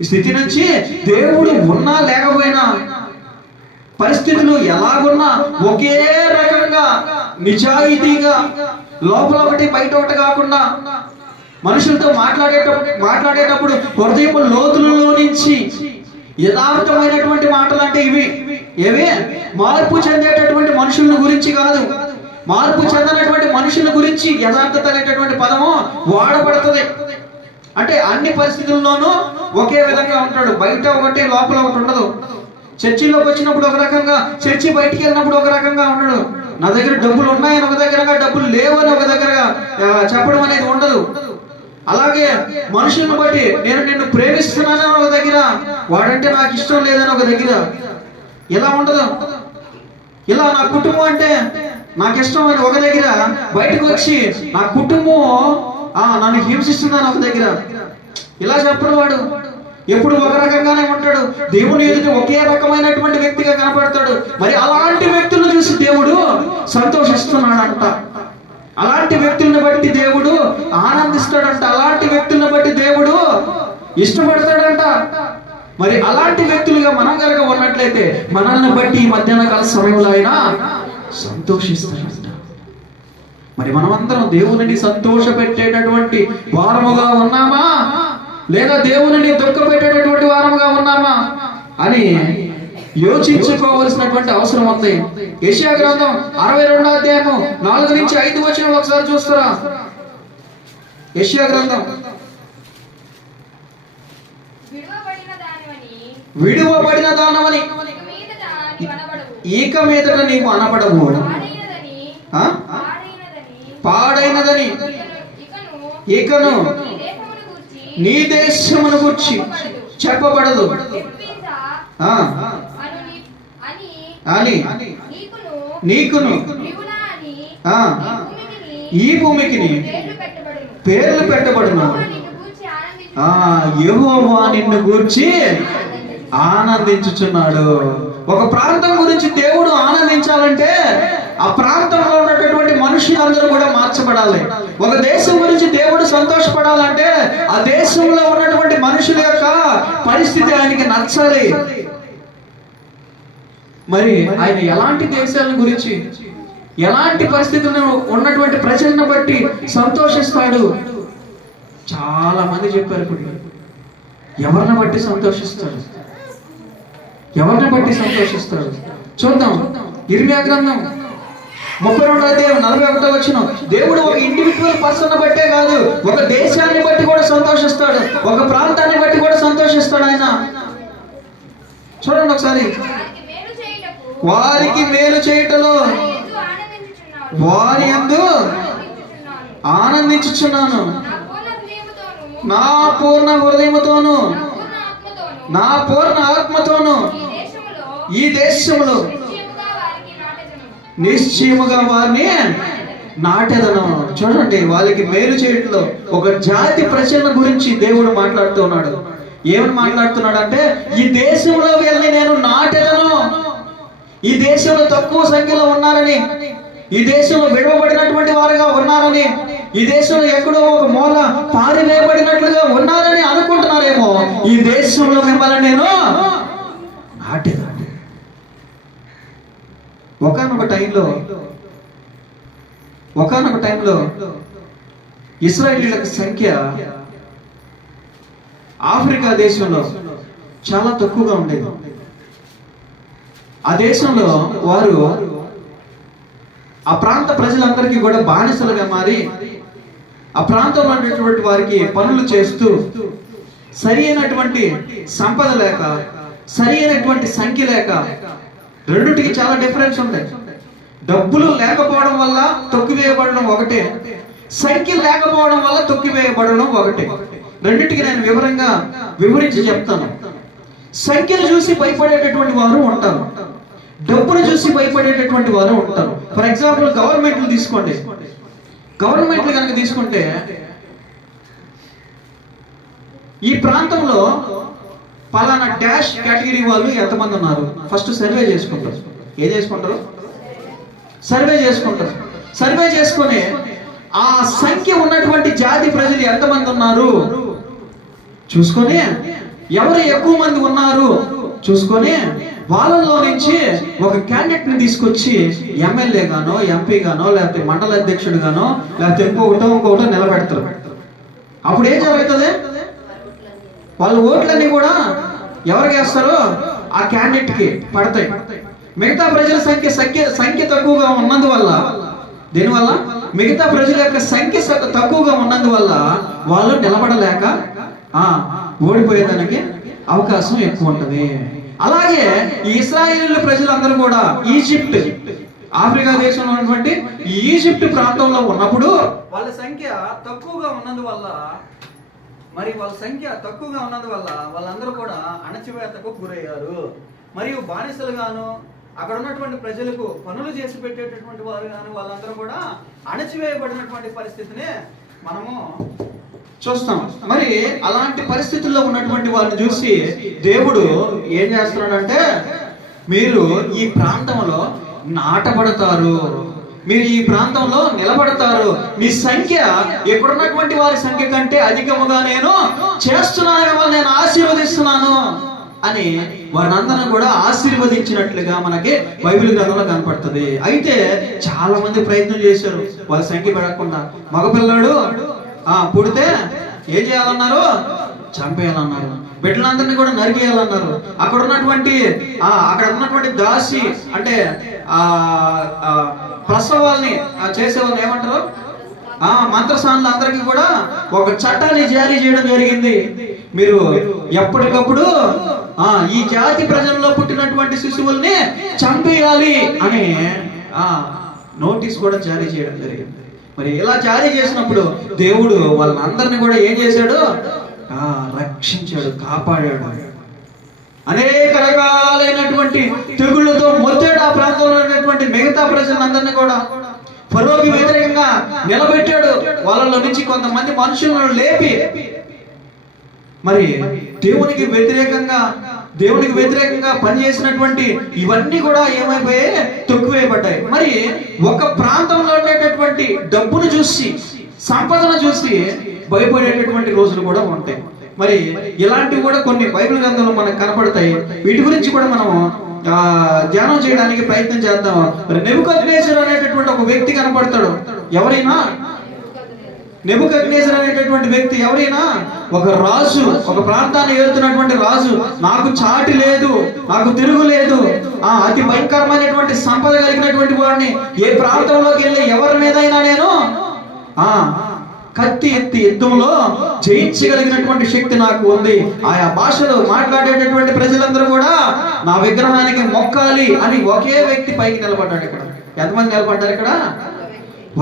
స్థితి నుంచి దేవుడు ఉన్నా లేకపోయినా పరిస్థితులు ఎలాగున్నా ఒకే రకంగా నిజాయితీగా లోపల ఒకటి బయట ఒకటి కాకుండా మనుషులతో మాట్లాడేటప్పుడు హృదయం లోతులలో నుంచి యథార్థమైనటువంటి మాటలు అంటే ఏవి మార్పు చెందేటటువంటి మనుషుల గురించి కాదు, మార్పు చెందినటువంటి మనుషుల గురించి యథార్థత అనేటటువంటి పదము వాడబడుతుంది. అంటే అన్ని పరిస్థితుల్లోనూ ఒకే విధంగా ఉంటాడు, బయట ఒకటి లోపల ఒకటి ఉండదు. చర్చిలోకి వచ్చినప్పుడు ఒక రకంగా, చర్చి బయటికి వెళ్ళినప్పుడు ఒక రకంగా ఉండడు. నా దగ్గర డబ్బులు ఉన్నాయని ఒక దగ్గరగా, డబ్బులు లేవని ఒక దగ్గరగా చెప్పడం అనేది ఉండదు. అలాగే మనుషులను బట్టి నేను నిన్ను ప్రేమిస్తున్నానని ఒక దగ్గర, వాడంటే నాకు ఇష్టం లేదని ఒక దగ్గర, ఇలా ఉండదు. ఇలా నా కుటుంబం అంటే నాకు ఇష్టం అని ఒక దగ్గర, బయటకు వచ్చి నా కుటుంబం నన్ను హింసిస్తుందని ఒక దగ్గర, ఇలా చెప్పడు. వాడు ఎప్పుడు ఒక రకంగానే ఉంటాడు. దేవుని ఎదుట ఒకే రకమైనటువంటి వ్యక్తిగా కనపడతాడు. మరి అలాంటి వ్యక్తులను చూసి దేవుడు సంతోషిస్తున్నాడంట. అలాంటి వ్యక్తులను బట్టి దేవుడు ఆనందిస్తాడంట. అలాంటి వ్యక్తులను బట్టి దేవుడు ఇష్టపడతాడంట. మరి అలాంటి వ్యక్తులుగా మనం కనుక ఉన్నట్లయితే మనల్ని బట్టి ఈ మధ్యాహ్న కాల సమయంలో ఆయన సంతోషిస్తాడంట. మరి మనమందరం దేవుని సంతోష పెట్టేటటువంటి వారముగా ఉన్నామా, లేదా దేవుని దుఃఖ పెట్టేటటువంటి వారముగా ఉన్నామా అని యోచించుకోవలసినటువంటి అవసరం ఉంది. యెషయా గ్రంథం 62వ అధ్యాయము 4 నుంచి 5 వచనాలు ఒకసారి చూస్తారా? యెషయా గ్రంథం, విడువబడిన దానవని ఇక మీదట నీవు అనబడవు, పాడైనదని ఇకను నీ దేశమును గూర్చి చెప్పబడదు అని నీకును ఈ భూమికి పేర్లు పెట్టబడును. యెహోవా నిన్ను గూర్చి ఆనందించుచున్నాడు. ఒక ప్రాంతం గురించి దేవుడు ఆనందించాలంటే ఆ ప్రాంతంలో ఉన్నటువంటి మనుషులందరూ కూడా మార్చబడాలి. ఒక దేశం గురించి దేవుడు సంతోషపడాలంటే ఆ దేశంలో ఉన్నటువంటి మనుషుల యొక్క పరిస్థితి ఆయనకి నచ్చాలి. మరి ఆయన ఎలాంటి దేశాల గురించి, ఎలాంటి పరిస్థితులను ఉన్నటువంటి ప్రజలను బట్టి సంతోషిస్తాడు? చాలా మంది చెప్పారు. ఇప్పుడు ఎవరిని బట్టి సంతోషిస్తాడు? ఎవరిని బట్టి సంతోషిస్తాడు? చూద్దాం. ఇర్మియా గ్రంథం 32వ అధ్యాయం 41వ వచనం. దేవుడు ఒక ఇండివిజువల్ పర్సన్ బట్టే కాదు, ఒక దేశాన్ని బట్టి కూడా సంతోషిస్తాడు, ఒక ప్రాంతాన్ని బట్టి కూడా సంతోషిస్తాడు ఆయన. చూడండి ఒకసారి. వారికి మేలు చేయటలో వారి యందు ఆనందించుచున్నాను, నా పూర్ణ హృదయముతోను నా పూర్ణ ఆత్మతోను ఈ దేశంలో నిశ్చయముగా వారిని నాటెదను. చూడండి, వాళ్ళకి మేలు చేయటంలో ఒక జాతి ప్రజల గురించి దేవుడు మాట్లాడుతున్నాడు. ఏమని మాట్లాడుతున్నాడు అంటే, ఈ దేశంలో వెళ్ళి నేను నాటెదను. ఈ దేశంలో తక్కువ సంఖ్యలో ఉన్నారని, ఈ దేశంలో విడవబడినటువంటి వారుగా ఉన్నారని, ఈ దేశంలో ఎక్కడో ఒక మూల పారివేయబడినట్లుగా ఉన్నారని అనుకుంటున్నారేమో. ఈ దేశంలో మిమ్మల్ని నేను నాటెదను. ఒకానొక టైంలో ఇశ్రాయేలీయుల సంఖ్య ఆఫ్రికా దేశంలో చాలా తక్కువగా ఉండేది. ఆ దేశంలో వారు ఆ ప్రాంత ప్రజలందరికీ కూడా బానిసలుగా మారి ఆ ప్రాంతంలో ఉన్నటువంటి వారికి పనులు చేస్తూ సరి అయినటువంటి సంపద లేక సరి అయినటువంటి సంఖ్య లేక, రెండింటికి చాలా డిఫరెన్స్ ఉంటాయి. డబ్బులు లేకపోవడం వల్ల తొక్కివేయబడడం ఒకటే, సంఖ్య లేకపోవడం వల్ల తొక్కివేయబడడం ఒకటే. రెండింటికి నేను వివరించి చెప్తాను. సంఖ్యను చూసి భయపడేటటువంటి వారు ఉంటారు, డబ్బును చూసి భయపడేటటువంటి వారు ఉంటారు. ఫర్ ఎగ్జాంపుల్ గవర్నమెంట్లు తీసుకోండి. గవర్నమెంట్లు కనుక తీసుకుంటే, ఈ ప్రాంతంలో పలానా డాష్ కేటగిరీ వాళ్ళు ఎంతమంది ఉన్నారు ఫస్ట్ సర్వే చేసుకుంటారు. ఏం చేసుకుంటారు? సర్వే చేసుకుంటారు. సర్వే చేసుకొని ఆ సంఖ్య ఉన్నటువంటి జాతి ప్రజలు ఎంతమంది ఉన్నారు చూసుకొని, ఎవరు ఎక్కువ మంది ఉన్నారు చూసుకొని, వాళ్ళలో నుంచి ఒక క్యాండిడేట్ ని తీసుకొచ్చి ఎమ్మెల్యే గానో, ఎంపీ గానో, లేకపోతే మండల అధ్యక్షుడు గానో, లేకపోతే ఇంకొకటో నిలబెడతారు. అప్పుడు ఏం జరుగుతుంది? వాళ్ళ ఓట్లన్నీ కూడా ఎవరికి వేస్తారో ఆ క్యాండిడేట్ కి పడతాయి. మిగతా ప్రజల సంఖ్య తక్కువగా ఉన్నందువల్ల, దీనివల్ల మిగతా ప్రజల యొక్క సంఖ్య తక్కువగా ఉన్నందువల్ల వాళ్ళు నిలబడలేక ఓడిపోయేదానికి అవకాశం ఎక్కువ ఉంటుంది. అలాగే ఈ ఇశ్రాయేలు ప్రజలందరూ కూడా ఈజిప్ట్, ఆఫ్రికా దేశంలో ఉన్నటువంటి ఈజిప్ట్ ప్రాంతంలో ఉన్నప్పుడు వాళ్ళ సంఖ్య తక్కువగా ఉన్నందువల్ల, వాళ్ళందరూ కూడా అణచివేతకు గురయ్యారు. మరియు బానిసలుగాను, అక్కడ ఉన్నటువంటి ప్రజలకు పనులు చేసి పెట్టేటటువంటి వారు గాను, వాళ్ళందరూ కూడా అణచివేయబడినటువంటి పరిస్థితిని మనము చూస్తాం. మరి అలాంటి పరిస్థితుల్లో ఉన్నటువంటి వారిని చూసి దేవుడు ఏం చేస్తున్నాడంటే, మీరు ఈ ప్రాంతంలో నాటబడతారు, మీరు ఈ ప్రాంతంలో నిలబడతారు, మీ సంఖ్య ఇక్కడున్నటువంటి వారి సంఖ్య కంటే అధికముగా నేను చేస్తున్నాను, మిమ్మల్ని నేను ఆశీర్వదిస్తున్నాను అని వారిని అందరిని కూడా ఆశీర్వదించినట్లుగా మనకి బైబిల్ గ్రంథంలో కనపడుతుంది. అయితే చాలా మంది ప్రయత్నం చేశారు వాళ్ళ సంఖ్య పెరగకుండా. మగపిల్లాడు పుడితే ఏం చేయాలన్నారు? చంపేయాలన్నారు. బిడ్డలందరినీ కూడా నరికేయాలన్నారు. అక్కడ ఉన్నటువంటి దాసి అంటే ప్రసవాల్ని చేసేవాళ్ళు ఏమంటారు? మంత్రసానులు అందరికీ కూడా ఒక చట్టాన్ని జారీ చేయడం జరిగింది. మీరు ఎప్పటికప్పుడు ఈ జాతి ప్రజల్లో పుట్టినటువంటి శిశువుల్ని చంపేయాలి అని నోటీస్ కూడా జారీ చేయడం జరిగింది. మరి ఇలా జారీ చేసినప్పుడు దేవుడు వాళ్ళందరినీ కూడా ఏం చేశాడు? రక్షించాడు, కాపాడాడు. అనేక రకాలైనటువంటి తెగుళ్ళతో మొత్తాడు ఆ ప్రాంతంలో ఉన్నటువంటి మిగతా ప్రజలందరినీ కూడా. ఫరోకి వ్యతిరేకంగా నిలబెట్టాడు. వాళ్ళలో నుంచి కొంతమంది మనుషులను లేపి మరి దేవునికి వ్యతిరేకంగా పనిచేసినటువంటి ఇవన్నీ కూడా ఏమైపోయాయి? తొక్కివేయబడ్డాయి. మరి ఒక ప్రాంతంలో ఉండేటటువంటి డబ్బును చూసి, సంపదను చూసి భయపడేటటువంటి రోజులు కూడా ఉంటాయి. మరి ఇలాంటివి కూడా కొన్ని బైబిల్ గ్రంథంలో మనకు కనపడతాయి. వీటి గురించి కూడా మనం ధ్యానం చేయడానికి ప్రయత్నం చేద్దాం. మరి నెబుకద్నెజర్ అనేటటువంటి ఒక వ్యక్తి కనపడతాడు. ఎవరైనా నెబుకద్నెజర్ అనేటటువంటి వ్యక్తి ఎవరైనా ఒక రాజు, ఒక ప్రాంతాన్ని ఏలుతున్నటువంటి రాజు, నాకు చాటి లేదు, నాకు తిరుగు లేదు, అతి భయంకరమైనటువంటి సంపద కలిగినటువంటి వాడిని, ఏ ప్రాంతంలోకి వెళ్ళి ఎవరి మీదైనా నేను కత్తి ఎత్తి యుద్ధంలో జయించగలిగినటువంటి శక్తి నాకు ఉంది, ఆయా భాషలో మాట్లాడేటటువంటి ప్రజలందరూ కూడా నా విగ్రహానికి మొక్కాలి అని ఒకే వ్యక్తి పైకి నిలబడ్డాడు. ఇక్కడ ఎంతమంది నిలబడ్డారు? ఇక్కడ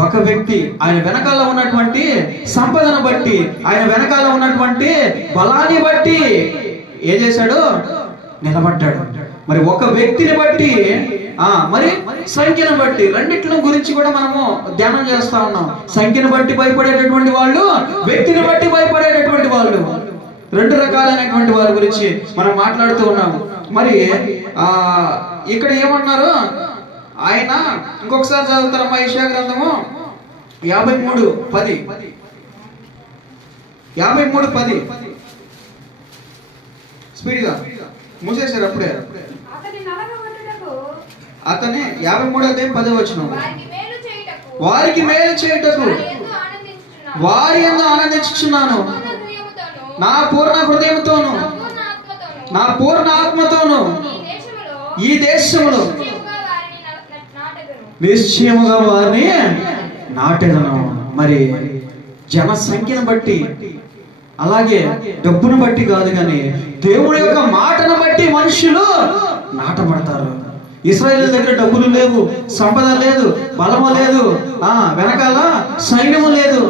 ఒక వ్యక్తి. ఆయన వెనకాల ఉన్నటువంటి సంపదను బట్టి, ఆయన వెనకాల ఉన్నటువంటి బలాన్ని బట్టి ఏం చేశాడు? నిలబడ్డాడు. మరి ఒక వ్యక్తిని బట్టి, మరి సంఖ్యను బట్టి, రెండిట్ల గురించి కూడా మనము ధ్యానం చేస్తా ఉన్నాం. సంఖ్యను బట్టి భయపడేటటువంటి వాళ్ళు, వ్యక్తిని బట్టి భయపడేటటువంటి వాళ్ళు, రెండు రకాలైనటువంటి వారి గురించి మనం మాట్లాడుతూ ఉన్నాము. మరి ఇక్కడ ఏమన్నారు ఆయన? ఇంకొకసారి చదువుతారమ్మా యెషయా గ్రంథము 53:10. 53:10 స్పీడ్గా మూసేశారు అప్పుడే. అతని 53:10 వారికి మేలు చేయుటకు వారి యందు ఆనందించుచున్నాను, నా పూర్ణ హృదయంతోను, నా పూర్ణ ఆత్మతోను ఈ దేశంలో నిశ్చయముగా వారిని నాటెదను. మరి జనసంఖ్యను బట్టి అలాగే డబ్బును బట్టి కాదు, కానీ దేవుడి యొక్క మాటను బట్టి మనుషులు నాటబడతారు. ఇశ్రాయేలు దగ్గర డబ్బులు లేవు, సంపద లేదు, బలము లేదు, వెనకాల సైన్యము లేదు.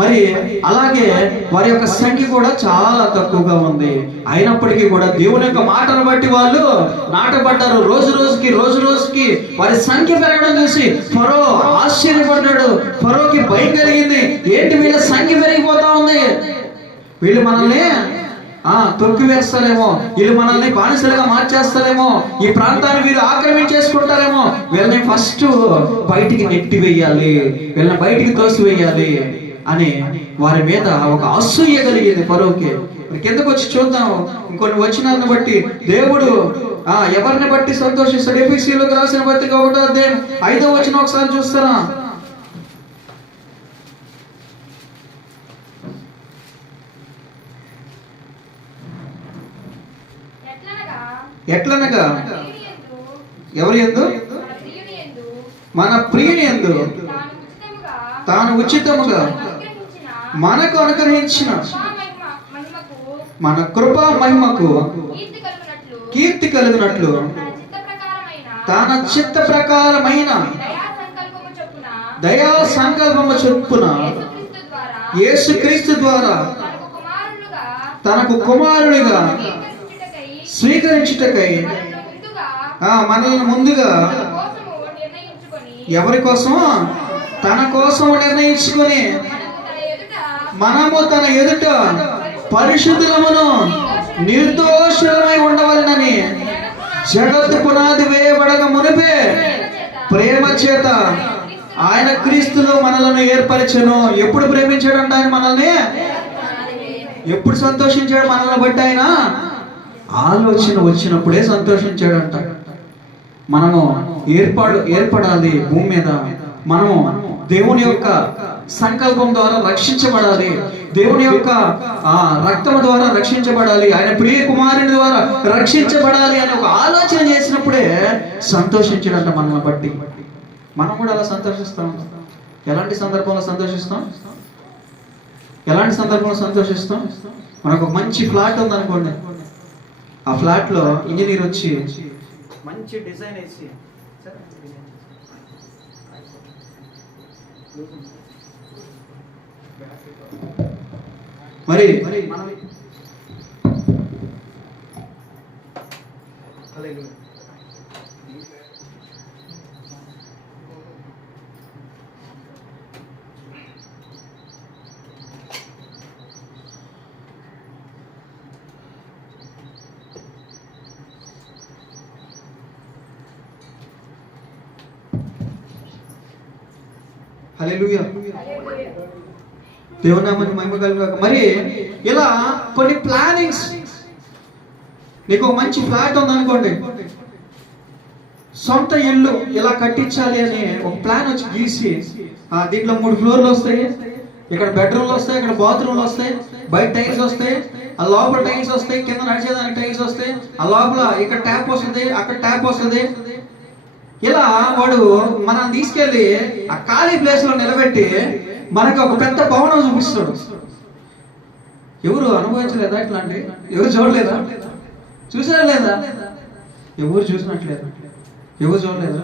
మరి అలాగే వారి యొక్క సంఖ్య కూడా చాలా తక్కువగా ఉంది. అయినప్పటికీ కూడా దేవుని యొక్క మాటను బట్టి వాళ్ళు నాటబడ్డారు. రోజు రోజుకి వారి సంఖ్య పెరగడం చూసి ఫరో ఆశ్చర్యపడ్డాడు. ఫరోకి భయం కలిగింది. ఏంటి వీళ్ళ సంఖ్య పెరిగిపోతా ఉంది, వీళ్ళు మనల్ని తొక్కి వేస్తారేమో, వీళ్ళు మనల్ని బానిసలుగా మార్చేస్తారేమో, ఈ ప్రాంతాన్ని వీళ్ళు ఆక్రమించేసుకుంటారేమో, వీళ్ళని ఫస్ట్ బయటికి నెట్టి వేయాలి, వీళ్ళని బయటికి తోసివేయాలి అని వారి మీద ఒక అసూయ కలిగింది ఫరోకి. కిందకు వచ్చి చూద్దాం, ఇంకొన్ని వచనాలను బట్టి దేవుడు ఎవరిని బట్టి సంతోషిస్తాడు. ఎఫెసీయులకు రాసిన పత్రిక 1వ అధ్యాయం 5వ వచనం ఒకసారి చూస్తారా? ఎట్లనగా ఎవరి యందు? మన ప్రియుని యందు తాను ఉచితముగా మనకు అనుగ్రహించిన మన కృపా మహిమకు కీర్తి కలుగునట్లు తన చిత్త ప్రకారమైన దయా సంకల్పము చొప్పున యేసుక్రీస్తు ద్వారా తనకు కుమారునిగా స్వీకరించుటకై మనల్ని ముందుగా ఎవరి కోసం? తన కోసం నిర్ణయించుకొని మనము తన ఎదుట పరిశుద్ధులమును నిర్దోషులమై ఉండవలెనని జగత్తు పునాది వేయబడక మునిపే ప్రేమ చేత ఆయన క్రీస్తులో మనలను ఏర్పరిచెను. ఎప్పుడు ప్రేమించాడంట ఆయన మనల్ని? ఎప్పుడు సంతోషించాడు మనల్ని బట్టి? ఆయన ఆలోచన వచ్చినప్పుడే సంతోషించాడంట. మనము ఏర్పడాలి భూమి మీద. మనము దేవుని యొక్క సంకల్పం ద్వారా రక్షించబడాలి, దేవుని యొక్క రక్తము ద్వారా రక్షించబడాలి, ఆయన ప్రియ కుమారుని ద్వారా రక్షించబడాలి అని ఒక ఆలోచన చేసినప్పుడే సంతోషించాడంట మనల్ని బట్టి. మనం కూడా అలా సంతోషిస్తాం. ఎలాంటి సందర్భంలో సంతోషిస్తాం? ఎలాంటి సందర్భంలో సంతోషిస్తాం? మనకు ఒక మంచి ఫ్లాట్ ఉందనుకోండి, ఆ ఫ్లాట్ లో ఇంజనీర్ వచ్చి మంచి డిజైన్ వేసి మరి హల్లెలూయా, దేవుని నామానికి మహిమ కలుగుగాక. మరి ఇలా కొన్ని ప్లానింగ్స్, నీకు ఒక మంచి ఫ్లాట్ ఉందనుకోండి, సొంత ఇల్లు ఇలా కట్టించాలి అని ఒక ప్లాన్ వచ్చి గీసి, దీంట్లో 3 ఫ్లోర్లు వస్తాయి, ఇక్కడ బెడ్రూమ్లు వస్తాయి, ఇక్కడ బాత్రూమ్లు వస్తాయి, బయట టైల్స్ వస్తాయి, ఆ లోపల టైల్స్ వస్తాయి, కింద నడిచేదానికి టైల్స్ వస్తాయి, ఆ లోపల ఇక్కడ ట్యాప్ వస్తుంది, అక్కడ ట్యాప్ వస్తుంది. ఇలా వాడు మనం తీసుకెళ్లి ఆ ఖాళీ ప్లేస్ లో నిలబెట్టి మనకు ఒక పెద్ద భవనం చూపిస్తాడు. ఎవరు అనుభవించలేదా ఇట్లాంటి? ఎవరు చూడలేదా? చూసారా లేదా? ఎవరు చూసినట్లేదు, ఎవరు చూడలేదు.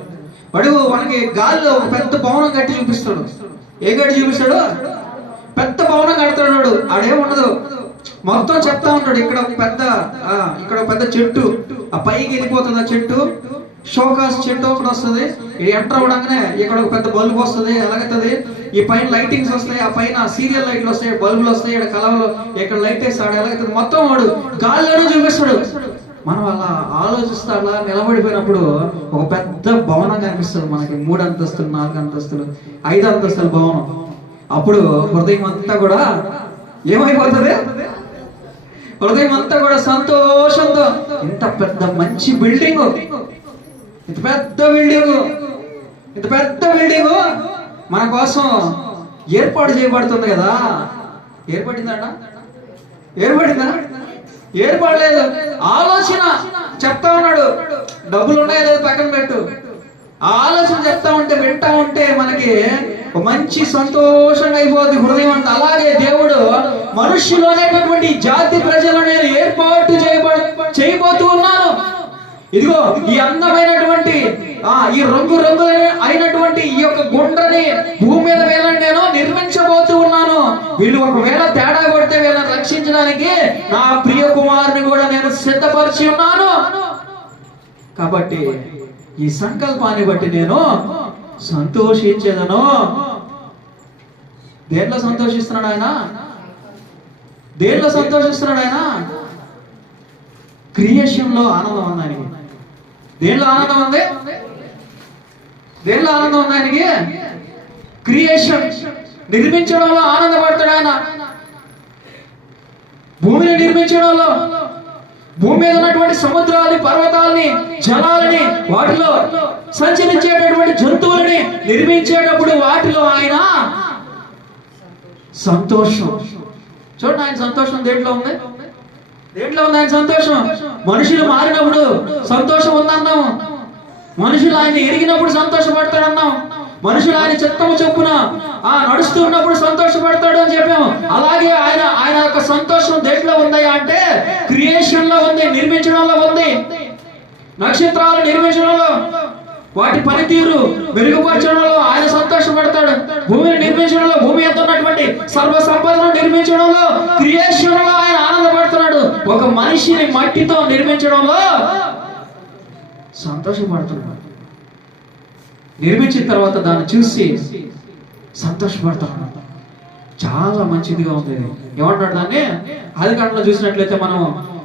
వాడు మనకి గాల్లో ఒక పెద్ద భవనం కట్టి చూపిస్తాడు. ఏ కట్టి చూపిస్తాడు? పెద్ద భవనం కడతాడు వాడు. ఆడేముండదు, మొత్తం చెప్తా ఉంటాడు. ఇక్కడ ఒక పెద్ద చెట్టు, ఆ పైకి వెళ్ళిపోతుంది ఆ చెట్టు, షోకాస్ చెట్టు ఒకటి వస్తుంది, ఎంటర్ అవడంగానే ఇక్కడ ఒక పెద్ద బల్బు వస్తుంది, ఎలాగైతుంది, ఈ పైన లైటింగ్స్ వస్తాయి, ఆ పైన సీరియల్ లైట్లు వస్తాయి, బల్బులు వస్తాయి, ఇక్కడ కలవలు, ఇక్కడ లైట్ వేస్తాడు, ఎలాగైతుంది, మొత్తం వాడు గాల్లోనే చూపిస్తాడు. మనం అలా ఆలోచిస్తా అలా నిలబడిపోయినప్పుడు ఒక పెద్ద భవనం కనిపిస్తుంది మనకి. 3 అంతస్తులు, 4 అంతస్తులు, 5 అంతస్తుల భవనం. అప్పుడు హృదయం అంతా కూడా ఏమైపోతుంది? హృదయం అంతా కూడా సంతోషంతో, ఇంత పెద్ద మంచి బిల్డింగ్, ఇంత పెద్ద బిల్డింగ్ మన కోసం ఏర్పాటు చేయబడుతుంది కదా. ఏర్పడిందా? ఏర్పడలేదు. ఆలోచన చెప్తా ఉన్నాడు. డబ్బులు ఉన్నాయో లేదో పక్కన పెట్టు, ఆలోచన చెప్తా ఉంటే వింటా ఉంటే మనకి మంచి సంతోషంగా అయిపోద్ది హృదయం అంతా. అలాగే దేవుడు మనుష్యులు అనేటటువంటి జాతి ప్రజలను నేను ఏర్పాటు చేయబోతూ ఉన్నాను. ఇదిగో ఈ అందమైనటువంటి ఈ రంగు రంగుల అయినటువంటి ఈ యొక్క గుండ్రని భూమి మీద వీళ్ళని నేను నిర్మించబోతూ ఉన్నాను. వీళ్ళు ఒకవేళ తేడా కొడితే వీళ్ళని రక్షించడానికి నా ప్రియ కుమారుని కూడా నేను సిద్ధపరిచి ఉన్నాను. కాబట్టి ఈ సంకల్పాన్ని బట్టి నేను సంతోషించేదను. దేంట్లో సంతోషిస్తున్నాడు ఆయన? దేంట్లో సంతోషిస్తున్నాడు ఆయన? క్రియేషన్ లో ఆనందం ఉంది ఆయనకి. దేంట్లో ఆనందం ఉంది? దేంట్లో ఆనందం ఉంది ఆయనకి? క్రియేషన్ నిర్మించడంలో ఆనందపడతాడు ఆయన. భూమిని నిర్మించడంలో, భూమి మీద ఉన్నటువంటి సముద్రాలని, పర్వతాలని, జలాలని, వాటిలో సంచరించేటటువంటి జంతువులని నిర్మించేటప్పుడు వాటిలో ఆయన సంతోషం. చూడండి ఆయన సంతోషం దేంట్లో ఉంది? దేంట్లో ఉంది ఆయన సంతోషం? మనుషులు మారినప్పుడు సంతోషం ఉందన్నాం. మనుషులు ఆయన ఎరిగినప్పుడు సంతోషపడతాడన్నాం. మనుషులు ఆయన చిత్తము చొప్పున నడుస్తూ ఉన్నప్పుడు సంతోషపడతాడు అని చెప్పాము. అలాగే ఆయన యొక్క సంతోషం దేంట్లో ఉంది అంటే క్రియేషన్ లో ఉంది, నిర్మించడంలో ఉంది. నక్షత్రాలు నిర్మించడంలో, వాటి పనితీరు మెరుగుపరచడంలో ఆయన సంతోషపడతాడు. భూమిని నిర్మించడంలో, భూమి ఎంత ఉన్నటువంటి సర్వ సంపదను నిర్మించడంలో, క్రియేషన్ లో ఆయన ఆనందపడుతున్నాడు. ఒక మనిషిని మట్టితో నిర్మించడంలో సంతోషపడుతున్నాడు. నిర్మించిన తర్వాత దాన్ని చూసి సంతోషపడతాడు. చాలా మంచిదిగా ఉంది. ఏమంటాడు దాన్ని? ఆదికాండంలో చూసినట్లయితే మనం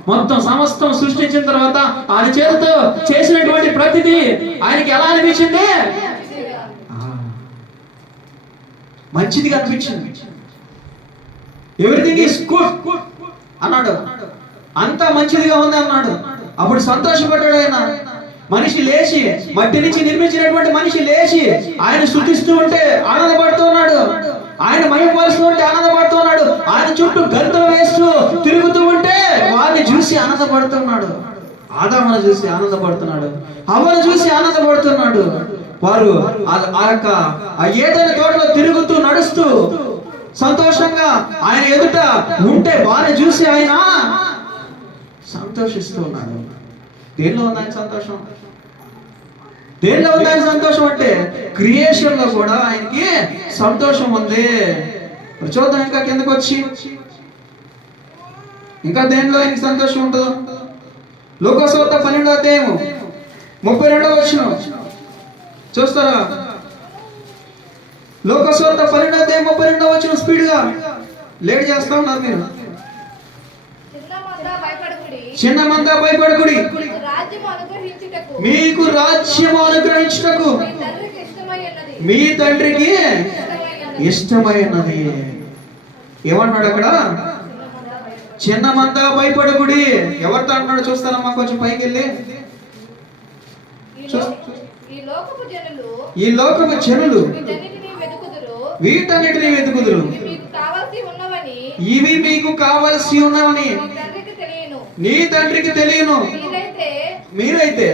మొత్తం సమస్తం సృష్టించిన తర్వాత ఆయన చేతితో చేసినటువంటి ప్రతిదీ ఆయనకి ఎలా అనిపించింది? మంచిదిగా అనిపించింది. ఎవ్రీథింగ్ ఈస్ గుడ్ అన్నాడు. అంతా మంచిదిగా ఉంది అన్నాడు. అప్పుడు సంతోషపడ్డాడు ఆయన. మనిషి లేచి, మట్టి నుంచి నిర్మించినటువంటి మనిషి లేచి ఆయన స్తుతిస్తూ ఉంటే ఆనందపడుతూ ఉన్నాడు. ఆయన మహిమపరుస్తూ ఉంటే ఆనందపడుతూ ఉన్నాడు. ఆయన చుట్టూ గంతులు వేస్తూ తిరుగుతూ ఉంటే వారిని చూసి ఆనందపడుతున్నాడు. ఆదామును చూసి ఆనందపడుతున్నాడు, హవ్వను చూసి ఆనందపడుతున్నాడు. వారు ఆ యొక్క ఏదైనా తోటలో తిరుగుతూ నడుస్తూ సంతోషంగా ఆయన ఎదుట ఉంటే వారిని చూసి ఆయన సంతోషిస్తూ ఉన్నాడు. దేనిలో ఉంది ఆయన సంతోషం? దేనిలో ఉంది ఆయన సంతోషం అంటే క్రియేషన్ లో కూడా ఆయనకి సంతోషం ఉంది. చూద్దాం ఇంకా కిందకు వచ్చి, ఇంకా దేనిలో ఆయనకి సంతోషం ఉంటుందో. లోకసువార్త 12వ అధ్యాయము 32వ వచనం చూస్తారా? లోకసువార్త 12వ అధ్యాయం 32వ వచనం. స్పీడ్ గా లేట్ చేస్తా ఉన్నారు మీరు. చిన్నమంతా భయపడకుడి, మీకు రాజ్యము అనుగ్రహించుటకు మీ తండ్రికి ఇష్టమైనది. ఏమన్నాడు అక్కడ? చిన్నమంతా భయపడకుడి. ఎవరితో అంటున్నాడు చూస్తారమ్మా? కొంచెం పైకి వెళ్ళి. ఈ లోకపు జనులు వీటన్నిటిని వెతుకుదురు, ఇవి మీకు కావలసి ఉన్నవని నీ తండ్రికి తెలియను. మీరైతే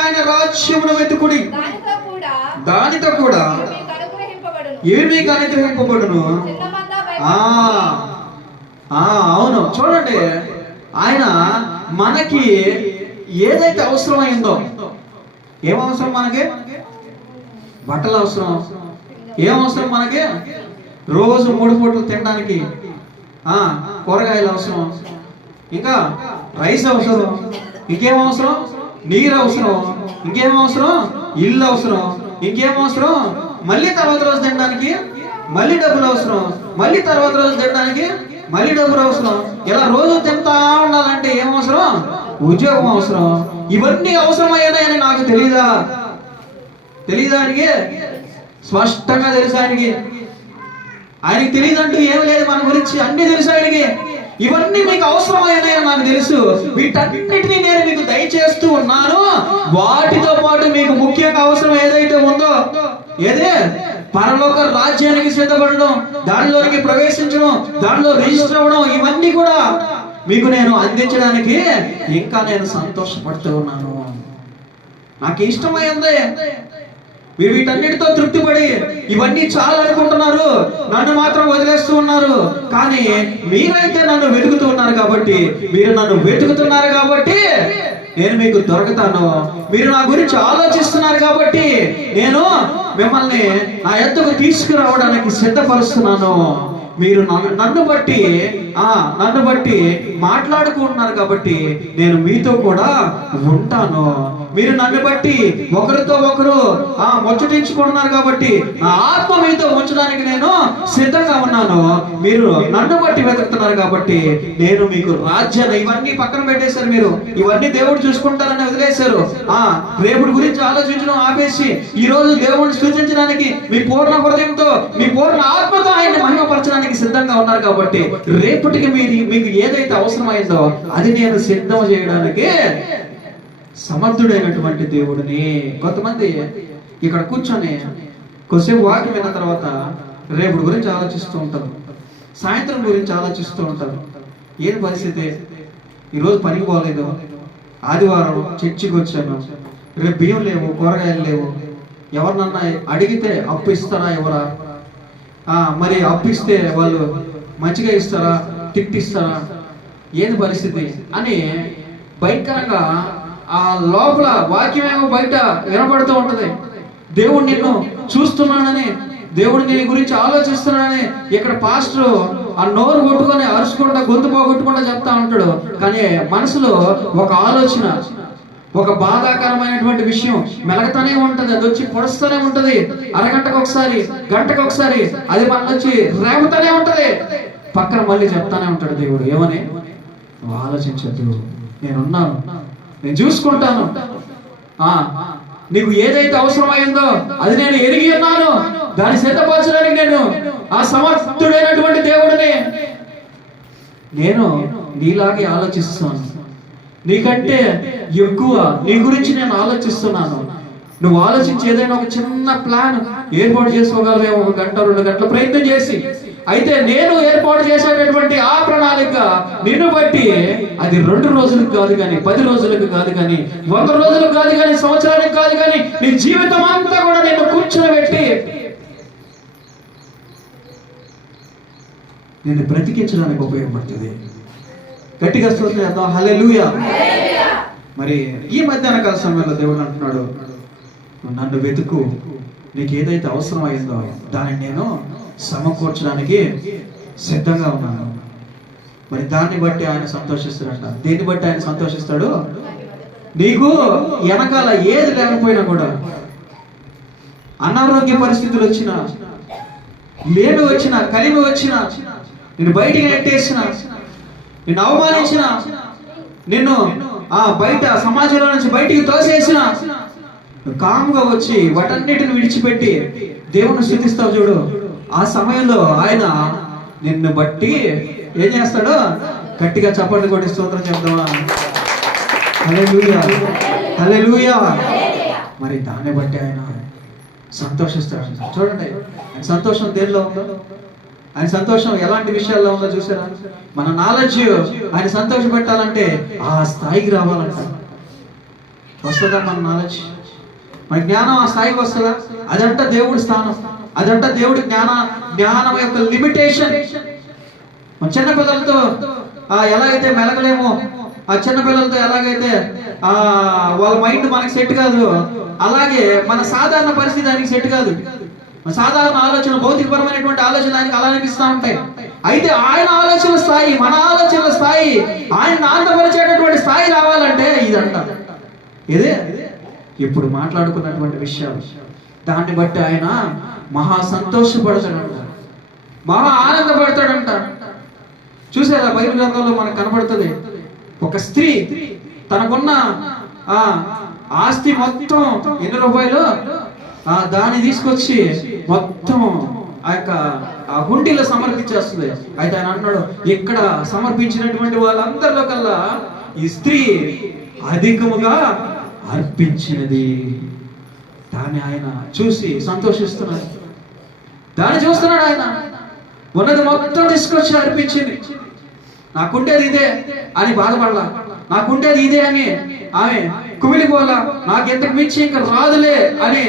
ఆయన రాజ్యమును వెతుకుడి, దానితో కూడా ఇవి మీకు అనుగ్రహింపబడును. అవును, చూడండి, ఆయన మనకి ఏదైతే అవసరమైందో, ఏం అవసరం మనకి? బట్టలు అవసరం. ఏం అవసరం మనకి? రోజు 3 పూటలు తినడానికి కూరగాయలు అవసరం, ఇంకా రైస్ అవసరం, ఇంకేం అవసరం? నీరు అవసరం, ఇంకేం అవసరం? ఇల్లు అవసరం, ఇంకేం అవసరం? మళ్ళీ తర్వాత రోజు తినడానికి మళ్ళీ డబ్బులు అవసరం, మళ్ళీ తర్వాత రోజు తినడానికి మళ్ళీ డబ్బులు అవసరం. ఇలా రోజు తింటా ఉండాలంటే ఏం అవసరం? ఉద్యోగం అవసరం. ఇవన్నీ అవసరమయ్యాయని నాకు తెలీదా? ఆయనకి స్పష్టంగా తెలుసు. ఆయనకి తెలియదంటూ ఏమి లేదు మన గురించి, అన్ని తెలుసు ఆయనకి. ఇవన్నీ మీకు అవసరమైనాయని నాకు తెలుసు. వీటన్నిటినీ నేను మీకు దయచేస్తూ ఉన్నాను. వాటితో పాటు మీకు ముఖ్యంగా అవసరం ఏదైతే ఉందో, ఏదే పరలోక రాజ్యానికి సిద్ధపడడం, దానిలోనికి ప్రవేశించడం, దానిలో రిజిస్టర్ అవ్వడం, ఇవన్నీ కూడా మీకు నేను అందించడానికి ఇంకా నేను సంతోషపడుతూ ఉన్నాను. నాకు ఇష్టమైంది. మీరు వీటన్నిటితో తృప్తిపడి ఇవన్నీ చాలా అనుకుంటున్నారు, నన్ను మాత్రం వదిలేస్తూ ఉన్నారు. కానీ మీరైతే నన్ను వెతుకుతూ ఉన్నారు కాబట్టి, మీరు నన్ను వెతుకుతున్నారు కాబట్టి నేను మీకు దొరుకుతాను. మీరు నా గురించి ఆలోచిస్తున్నారు కాబట్టి నేను మిమ్మల్ని నా యొద్దకు తీసుకురావడానికి సిద్ధపరుస్తున్నాను. మీరు నన్ను బట్టి మాట్లాడుకుంటున్నారు కాబట్టి నేను మీతో కూడా ఉంటాను. మీరు నన్ను బట్టి ఒకరితో ఒకరు ముచ్చటించుకుంటున్నారు కాబట్టి నా ఆత్మ మీతో ఉంచడానికి నేను సిద్ధంగా ఉన్నాను. మీరు నన్ను బట్టి వెతుకుతున్నారు కాబట్టి నేను మీకు రాజ్యాన్ని, ఇవన్నీ పక్కన పెట్టేశారు. మీరు ఇవన్నీ దేవుడు చూసుకుంటారని వదిలేశారు. రేపుడి గురించి ఆలోచించడం ఆపేసి ఈ రోజు దేవుడిని సూచించడానికి మీ పూర్ణ హృదయంతో, మీ పూర్ణ ఆత్మతో ఆయన్ని మహిమపరచడానికి సిద్ధంగా ఉన్నారు. కాబట్టి రేపటికి మీకు ఏదైతే అవసరమైందో అది నేను సిద్ధం చేయడానికి సమర్థుడైనటువంటి దేవుడిని. కొంతమంది ఇక్కడ కూర్చొని కొద్దిసేపు వాక్యం విన్న తర్వాత రేపుడి గురించి ఆలోచిస్తూ ఉంటారు, సాయంత్రం గురించి ఆలోచిస్తూ ఉంటారు. ఏం పరిస్థితి, ఈరోజు పనికి పోలేదు, ఆదివారం చర్చికి వచ్చాను, రేపు బియ్యం లేవు, కూరగాయలు లేవు, ఎవరినన్నా అడిగితే అప్పు ఇస్తారా ఎవరా, మరి అప్పు ఇస్తే వాళ్ళు మంచిగా ఇస్తారా, తిట్టిస్తారా, ఏది పరిస్థితి అని భయంకరంగా ఆ లోపల వాక్యమేమో బయట వినపడుతూ ఉంటది. దేవుడు నిన్ను చూస్తున్నానని, దేవుడు నీ గురించి ఆలోచిస్తున్నానని ఇక్కడ పాస్టర్ ఆ నోరు కొట్టుకొని అరుచుకుంటా, గొంతు పోగొట్టుకుంటా చెప్తా ఉంటాడు. కానీ మనసులో ఒక ఆలోచన, ఒక బాధాకరమైనటువంటి విషయం మెలగతానే ఉంటది. అది వచ్చి పొడుస్తూనే ఉంటది, అరగంటకు ఒకసారి, గంటకు ఒకసారి అది మన వచ్చి రేపుతానే ఉంటది. పక్కన మళ్ళీ చెప్తానే ఉంటాడు దేవుడు, ఏమని, నువ్వు ఆలోచించద్దు, నేనున్నాను, నేను చూసుకుంటాను, నీకు ఏదైతే అవసరమైందో అది నేను ఎరిగి ఉన్నాను, దాన్ని సిద్ధపరచడానికి నేను ఆ సమర్థుడైనటువంటి దేవుడిని. నేను నీలాగే ఆలోచిస్తాను, నీకంటే ఎక్కువ నీ గురించి నేను ఆలోచిస్తున్నాను. నువ్వు ఆలోచించి ఏదైనా ఒక చిన్న ప్లాన్ ఏర్పాటు చేసుకోగలవేమో, 1 గంట 2 గంటల ప్రయత్నం చేసి, అయితే నేను ఏర్పాటు చేసేటటువంటి ఆ ప్రణాళిక నిన్ను బట్టి అది 2 రోజులకు కాదు కానీ, 10 రోజులకు కాదు కానీ, 100 రోజులకు కాదు కానీ, సంవత్సరానికి కాదు కానీ, నీ జీవితం అంతా కూడా నిన్ను కూర్చోబెట్టి నిన్ను బ్రతికించడానికి ఉపయోగపడుతుంది. గట్టిగా స్తోత్రం చేద్దాం, హల్లెలూయా. మరి ఈ మధ్యాహ్న కాల సమయంలో దేవుడు అంటున్నాడు, నన్ను వెతుకు, నీకు ఏదైతే అవసరం అయిందో దాన్ని నేను సమకూర్చడానికి సిద్ధంగా ఉన్నాను. మరి దాన్ని బట్టి ఆయన సంతోషిస్తాడంట. దేన్ని బట్టి ఆయన సంతోషిస్తాడు? నీకు వెనకాల ఏది లేకపోయినా కూడా, అనారోగ్య పరిస్థితులు వచ్చినా, లేమి వచ్చినా, కలిమి వచ్చినా, నిన్ను బయటికి నెట్టేసిన, నిన్ను అవమానించిన, నిన్ను బయట సమాజంలో నుంచి బయటికి తోసేసిన, కామ్గా వచ్చి వాటన్నిటిని విడిచిపెట్టి దేవుని స్తుతిస్తావు చూడు, ఆ సమయంలో ఆయన నిన్ను బట్టి ఏం చేస్తాడు? గట్టిగా చప్పట్లు కొట్టి స్తోత్రం చెప్తావా? హల్లెలూయా, హల్లెలూయా. మరి దాన్ని బట్టి ఆయన సంతోషిస్తాడు. చూడండి, ఆయన సంతోషం దేనిలో ఉందో, ఆయన సంతోషం ఎలాంటి విషయాల్లో ఉందో చూసారా? మన నాలెడ్జ్ ఆయన సంతోష పెట్టాలంటే ఆ స్థాయికి రావాలంట. వస్తుందా మన నాలెడ్జ్, మన జ్ఞానం ఆ స్థాయికి వస్తుందా? అదంట దేవుడి స్థానం, అదంట దేవుడి జ్ఞానం యొక్క లిమిటేషన్. మన చిన్నపిల్లలతో ఎలాగైతే మెలగలేమో, ఆ చిన్నపిల్లలతో ఎలాగైతే వాళ్ళ మైండ్ మనకి సెట్ కాదు, అలాగే మన సాధారణ పరిస్థితి ఆయనకి సెట్ కాదు. సాధారణ ఆలోచన, భౌతికపరమైనటువంటి ఆలోచన ఆయనకి అలా అనిపిస్తూ ఉంటాయి. అయితే ఆయన ఆలోచన స్థాయి, మన ఆలోచన స్థాయి, ఆయన ఆనందపరిచేటటువంటి స్థాయి రావాలంటే ఇదంట, ఇదే ఇప్పుడు మాట్లాడుకున్నటువంటి విషయాలు. దాన్ని బట్టి ఆయన మహా సంతోషపడతాడంట, మహా ఆనందపడతాడంట. చూసారా, బైబిల్ గ్రంథంలో మనకు కనబడుతుంది, ఒక స్త్రీ తనకున్న ఆస్తి మొత్తం ఎన్ని రూపాయలు దాన్ని తీసుకొచ్చి మొత్తం ఆ హుండీలో సమర్పించేస్తుంది. అయితే ఆయన అన్నాడు, ఇక్కడ సమర్పించినటువంటి వాళ్ళందరిలో కల్లా ఈ స్త్రీ అధికముగా అర్పించినది. దాన్ని ఆయన చూసి సంతోషిస్తున్నాడు, దాన్ని చూస్తున్నాడు. ఆయన ఉన్నది మొత్తం తీసుకొచ్చి అర్పించింది. నాకుండేది ఇదే అని బాధపడలా, నాకుండేది ఇదే అని ఆమె కుమిలిపోలా, నాకు ఎంతకు మించి ఇంకా రాదులే అని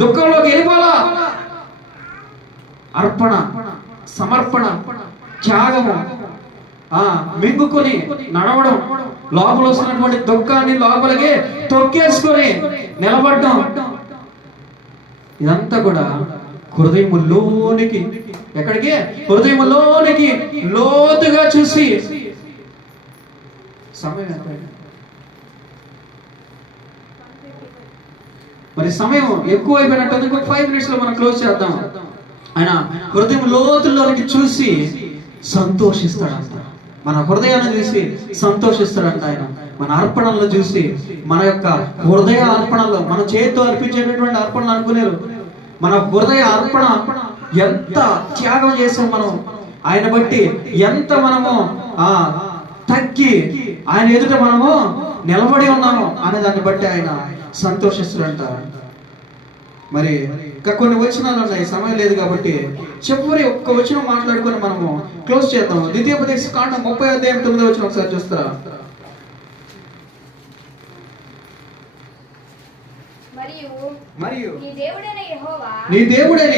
దుఃఖంలోకి వెళ్ళిపోలా. అర్పణ, సమర్పణ, త్యాగము, మింగుకొని నడవడం, లోపల వస్తున్నటువంటి దుఃఖాన్ని లోపలికి తొక్కేసుకొని నిలబడడం, ఇదంతా కూడా హృదయములోనికి, ఎక్కడికి? హృదయములోనికి లోతుగా చూసి. సమయం మరి సమయం ఎక్కువ అయిపోయినట్టు, ఇంకొక 5 minutes లో మనం క్లోజ్ చేద్దాం. ఆయన హృదయం లోతుల్లోనికి చూసి సంతోషిస్తాడంట. మన హృదయాన్ని చూసి సంతోషిస్తాడంట ఆయన. మన అర్పణలో చూసి, మన యొక్క హృదయ అర్పణలో, మన చేతితో అర్పించేటటువంటి అర్పణలు అనుకునేరు. మన హృదయ అర్పణ ఎంత త్యాగం చేసాం మనం, ఆయన బట్టి ఎంత మనము తగ్గి ఆయన ఎదుట మనము నిలబడి ఉన్నాము అనే దాన్ని బట్టి ఆయన సంతోషిస్తాడంట. మరి ఇంకా కొన్ని వచనాలు ఉన్నాయి, సమయం లేదు కాబట్టి చివరి ఒక్క వచనం మాట్లాడుకొని మనము క్లోజ్ చేద్దాం. ద్వితీయోపదేశకాండం 30:9 ఒకసారి చూస్తారా? మరియు నీ దేవుడైన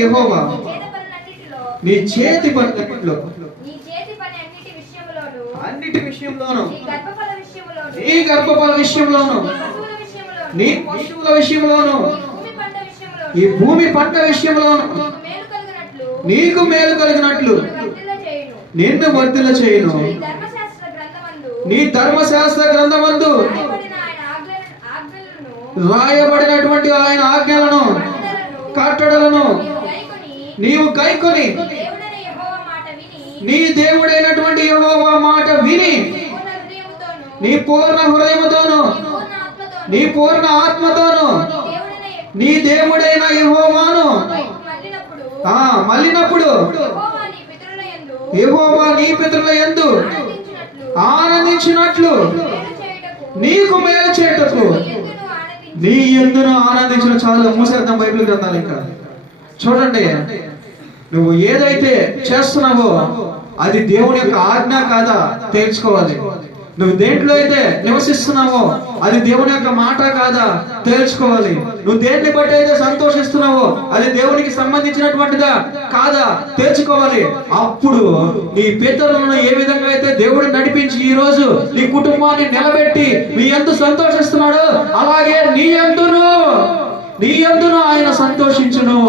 యెహోవా నీ చేతి పనులన్నిటిలో, అన్నిటి విషయంలోను, నీ గర్భఫల విషయంలోను, నీ పశువుల విషయంలోను, ఈ భూమి పంట విషయంలోను నీకు మేలు కలిగినట్లు నిన్ను వర్ధిల్ల చేయును. నీ ధర్మశాస్త్ర గ్రంథమందు రాయబడినటువంటి ఆయన ఆజ్ఞలను, కట్టడలను నీవు గైకొని నీ దేవుడైనటువంటి యెహోవా మాట విని నీ పూర్ణ హృదయముతోను, నీ పూర్ణ ఆత్మతోను నీ దేవుడైన యెహోవాను మళ్ళినప్పుడు యెహోవా నీ పితరుల యందు ఆనందించినట్లు నీకు మేలు చేయుటకు నీ యందును ఆనందించిన. చాలా మూసేద్దాం బైబిల్ గ్రంథాలు. ఇంకా చూడండి, నువ్వు ఏదైతే చేస్తున్నావో అది దేవుని యొక్క ఆజ్ఞ కాదా తేల్చుకోవాలి. నువ్వు దేంట్లో అయితే నివసిస్తున్నావో అది దేవుని యొక్క మాట కాదా తేల్చుకోవాలి. నువ్వు దేన్ని బట్టి అయితే సంతోషిస్తున్నావో అది దేవునికి సంబంధించినటువంటిదా కాదా తేల్చుకోవాలి. అప్పుడు నీ పితరులను ఏ విధంగా అయితే దేవుడు నడిపించి ఈ రోజు నీ కుటుంబాన్ని నిలబెట్టి మీ యందు సంతోషిస్తున్నాడు, అలాగే నీ యందును ఆయన సంతోషించును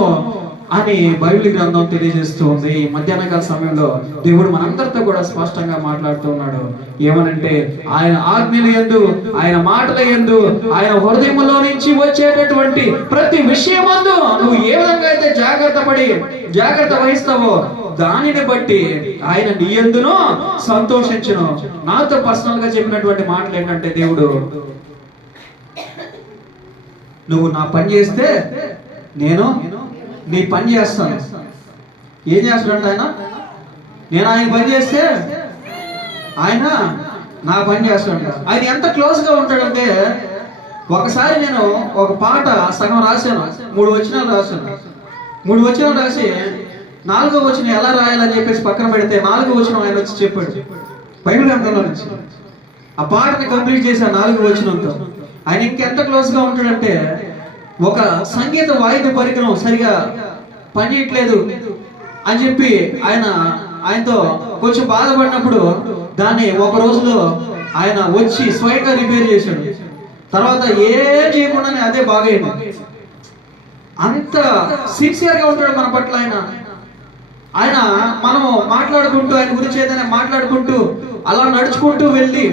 అని బైబిల్ గ్రంథం తెలియజేస్తుంది. ఈ మధ్యాహ్నకాల సమయంలో దేవుడు మనందరితో కూడా స్పష్టంగా మాట్లాడుతూ ఉన్నాడు. ఏమనంటే ఆయన ఆజ్ఞల యందు, ఆయన మాటల యందు, ఆయన హృదయంలో నుంచి వచ్చేటటువంటి ప్రతి విషయమందు నువ్వు ఏ విధంగా అయితే జాగ్రత్త వహిస్తావో దానిని బట్టి ఆయన నీ యందును సంతోషించును. నాతో పర్సనల్ గా చెప్పినటువంటి మాటలు ఏంటంటే, దేవుడు నువ్వు నా పని చేస్తే నేను నీ పని చేస్తాను. ఏం చేస్తాడంటే ఆయన, నేను ఆయన పని చేస్తే ఆయన నా పని చేస్తాడు. ఆయన ఎంత క్లోజ్ గా ఉంటాడంటే, ఒకసారి నేను ఒక పాట సగం రాశాను, 3 వచనాలు రాశాను. 3 వచనాలు రాసి 4వ వచనం ఎలా రాయాలని చెప్పేసి పక్కన పెడితే 4వ వచనం ఆయన వచ్చి చెప్పాడు బైబిల్ గ్రంథంలో నుంచి. ఆ పాటని కంప్లీట్ చేశాను 4వ వచనంతో. ఆయన ఇంకెంత క్లోజ్ గా ఉంటాడంటే, ఒక సంగీత వాయిద్య పరికరం సరిగా పనిచేయట్లేదు అని చెప్పి ఆయనతో కొంచెం బాధపడినప్పుడు దాన్ని ఒక రోజులో ఆయన వచ్చి స్వయంగా రిపేర్ చేశాడు. తర్వాత ఏం చేయకుండానే అదే బాగైంది. అంత సిన్సియర్ గా ఉంటాడు మన పట్ల ఆయన. మనం మాట్లాడుకుంటూ ఆయన గురించి ఏదైనా మాట్లాడుకుంటూ అలా నడుచుకుంటూ వెళ్ళి,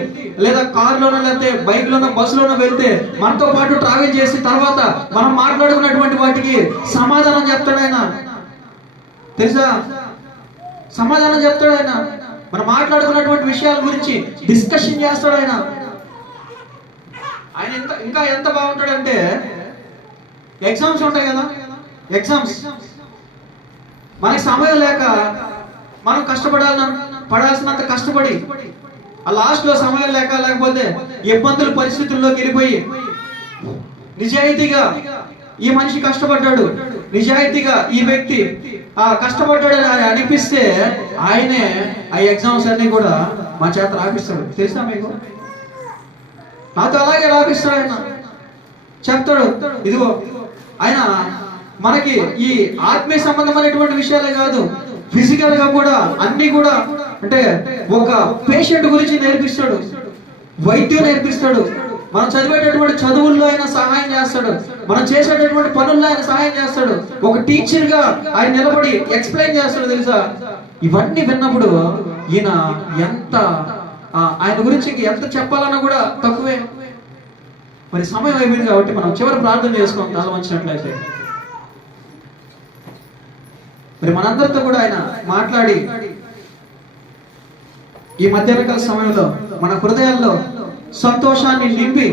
లేదా కారులోనో లేకపోతే బైక్ లోనో బస్సులోనో వెళ్తే మనతో పాటు ట్రావెల్ చేసి తర్వాత మనం మాట్లాడుకున్నటువంటి వాటికి సమాధానం చెప్తాడు ఆయన. తెలుసా, సమాధానం చెప్తాడు ఆయన. మనం మాట్లాడుకున్నటువంటి విషయాల గురించి డిస్కషన్ చేస్తాడు ఆయన. ఇంకా ఎంత బాగుంటాడంటే, ఎగ్జామ్స్ ఉంటాయి కదా, ఎగ్జామ్స్ మనకి సమయం లేక మనం పడాల్సినంత కష్టపడి ఆ లాస్ట్ లో సమయం లేకపోతే ఇబ్బందుల పరిస్థితుల్లోకి వెళ్ళిపోయి నిజాయితీగా ఈ మనిషి కష్టపడ్డాడు, నిజాయితీగా ఈ వ్యక్తి కష్టపడ్డాడు అని అనిపిస్తే ఆయనే ఆ ఎగ్జామ్స్ అన్ని కూడా మా చేత రాపిస్తాడు. తెలుసా మీకు? నాతో అలాగే రాపిస్తాడు ఆయన. చెప్తాడు. ఇదిగో ఆయన మనకి ఈ ఆత్మీయ సంబంధమైనటువంటి విషయాలే కాదు, ఫిజికల్ గా కూడా అన్ని కూడా, అంటే ఒక పేషెంట్ గురించి నేర్పిస్తాడు, వైద్యం నేర్పిస్తాడు, మనం చదివేటటువంటి చదువుల్లో ఆయన సహాయం చేస్తాడు, మనం చేసేటటువంటి పనుల్లో ఆయన సహాయం చేస్తాడు, ఒక టీచర్ గా ఆయన నిలబడి ఎక్స్ప్లెయిన్ చేస్తాడు. తెలుసా, ఇవన్నీ విన్నప్పుడు ఈయన ఎంత ఆయన గురించి ఎంత చెప్పాలన్నా కూడా తక్కువే. మరి సమయం అయిపోయింది కాబట్టి మనం చివరి ప్రార్థన చేసుకోండి తల వంచినట్లయితే. మరి మనందరితో కూడా ఆయన మాట్లాడి ఈ మధ్యాహ్నకాల సమయంలో మన హృదయాల్లో సంతోషాన్ని నింపి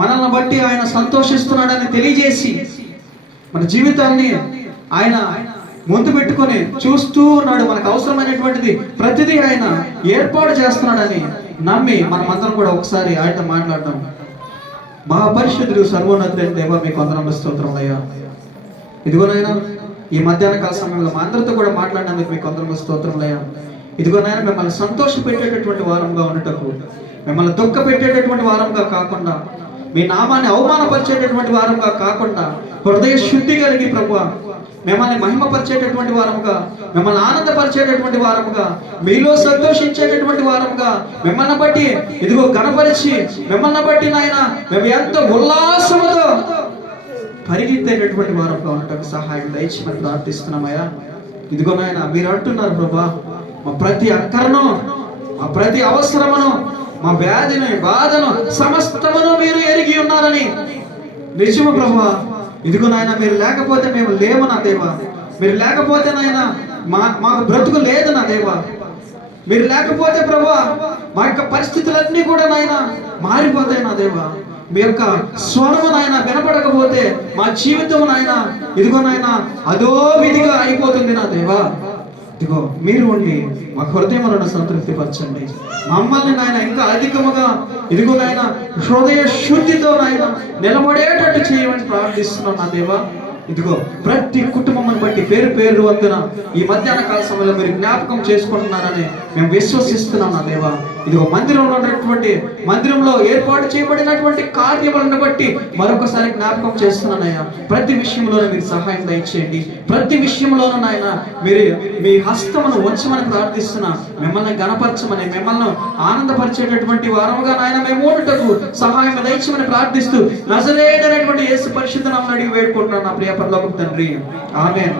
మనల్ని బట్టి ఆయన సంతోషిస్తున్నాడని తెలియజేసి మన జీవితాన్ని ఆయన ముందు పెట్టుకొని చూస్తూ ఉన్నాడు. మనకు అవసరమైనటువంటిది ప్రతిదీ ఆయన ఏర్పాటు చేస్తున్నాడని నమ్మి మనమందరం కూడా ఒకసారి ఆయనతో మాట్లాడదాం. మహాపరిశుద్ధుడు సర్వోన్నతుడైన దేవా, మీకు వందనములు స్తోత్రములయ్యా. ఇదిగోనైనా ఈ మధ్యాహ్న కాల సమయంలో మా అందరితో కూడా మాట్లాడినందుకు మీకు వందనములు స్తోత్రములయ్యా. ఇదిగోనైనా మిమ్మల్ని సంతోష పెట్టేటటువంటి వారంగా ఉండటకు, మిమ్మల్ని దుఃఖ పెట్టేటటువంటి వారంగా కాకుండా, మీ నామాన్ని అవమానపరిచేటటువంటి వారంగా కాకుండా, హృదయ శుద్ధి కలిగి ప్రభువా మిమ్మల్ని మహిమపరిచేటటువంటి వారముగా, మిమ్మల్ని ఆనందపరిచేటటువంటి వారముగా, మీలో సంతోషించేటటువంటి వారముగా, మిమ్మల్ని బట్టి ఇదిగో గణపరిచి, మిమ్మల్ని బట్టి నాయన మేము ఎంతో ఉల్లాసముతో పరిగెత్తేటటువంటి వారముగా ఉండటకు సహాయం దయచేయమని ప్రార్థిస్తున్నామయ్యా. ఇదిగో నాయన మీరు అంటున్నారు ప్రభా, మా ప్రతి అక్కరను, మా ప్రతి అవసరమును, మా వ్యాధిని బాధను సమస్తమును మీరు ఎరిగి ఉన్నారని. నిజము ప్రభువా, ఇదిగో నాయన మీరు లేకపోతే మేము లేము నా దేవా, మీరు లేకపోతే నాయన మాకు బ్రతుకు లేదు నా దేవా, మీరు లేకపోతే ప్రభువా మా యొక్క పరిస్థితులన్నీ కూడా నాయన మారిపోతాయి నా దేవా. మీ యొక్క స్వరము నాయన వినపడకపోతే మా జీవితం నాయన ఇదిగో నాయన అదో విధిగా అయిపోతుంది నా దేవా. ఇదిగో మీరు ఉండి మా హృదయములను సంతృప్తి పరచండి, మమ్మల్ని నాయన ఇంకా అధికముగా ఇదిగో నాయన హృదయ శుద్ధితో నాయన నిలబడేటట్టు చేయమని ప్రార్థిస్తున్నాం నా దేవా. ఇదిగో ప్రతి కుటుంబం బట్టి పేరు పేరు వంతున ఈ మధ్యాహ్న కాల సమయంలో మీరు జ్ఞాపకం చేసుకుంటున్నారని మేము విశ్వసిస్తున్నాం నా దేవా. ఇదిగో మందిరంలో ఉన్నటువంటి, మందిరంలో ఏర్పాటు చేయబడినటువంటి కార్యములను బట్టి మరొకసారి జ్ఞాపకం చేస్తున్నానయ్యా. ప్రతి విషయంలోనూ మీరు సహాయం దయచేయండి, ప్రతి విషయంలోనూ నాయన మీరు మీ హస్తమును ఉంచమని ప్రార్థిస్తున్నా. మిమ్మల్ని గణపరచమని, మిమ్మల్ని ఆనందపరిచేటటువంటి వారముగా నాయన మేము ఉండటకు సహాయం దయచేయమని ప్రార్థిస్తూ నజరేయుడైనటువంటి యేసు పరిశుద్ధ నామమున అడిగి వేడుకుంటున్నాను నా ప్రియ పరలోకపు తండ్రి, ఆమేన్.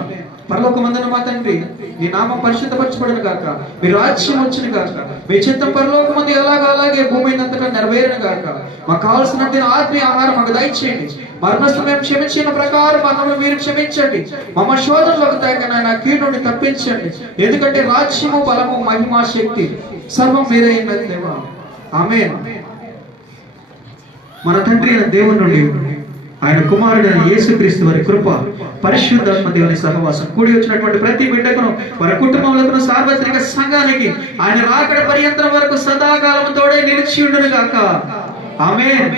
పరలోకమందున మా తండ్రి, నీ నామం పరిశుద్ధపరచబడును గాక, మీ రాజ్యం వచ్చును గాక, మీ చిత్తం పరలోకమందు ఎలాగో అలాగే భూమి అంతటా నెరవేరును గాక. మాకు కావాల్సినట్టు ఆత్మీయ ఆహారం మాకు దయచేయండి, మరణస్థం మేము క్షమించిన ప్రకారం మరణంలో మీరు క్షమించండి, మమ్మ శోధనలోకి తగిన కీడు నుండి తప్పించండి. ఎందుకంటే రాజ్యము, బలము, మహిమ, శక్తి సర్వం మీరే ఉన్నది దేవా, ఆమేన్. మన తండ్రి అయిన దేవుని నుండి, ఆయన కుమారుడైన యేసుక్రీస్తు వారి కృప, పరిశుద్ధాత్మ దేవుని సహవాసం కూడి వచ్చినటువంటి ప్రతి బిడ్డకును, వారి కుటుంబములకు, సార్వత్రిక సంఘానికి ఆయన రాకడ పర్యంతరం వరకు సదాకాలము తోడే నిలిచి ఉండును గాక, ఆమేన్.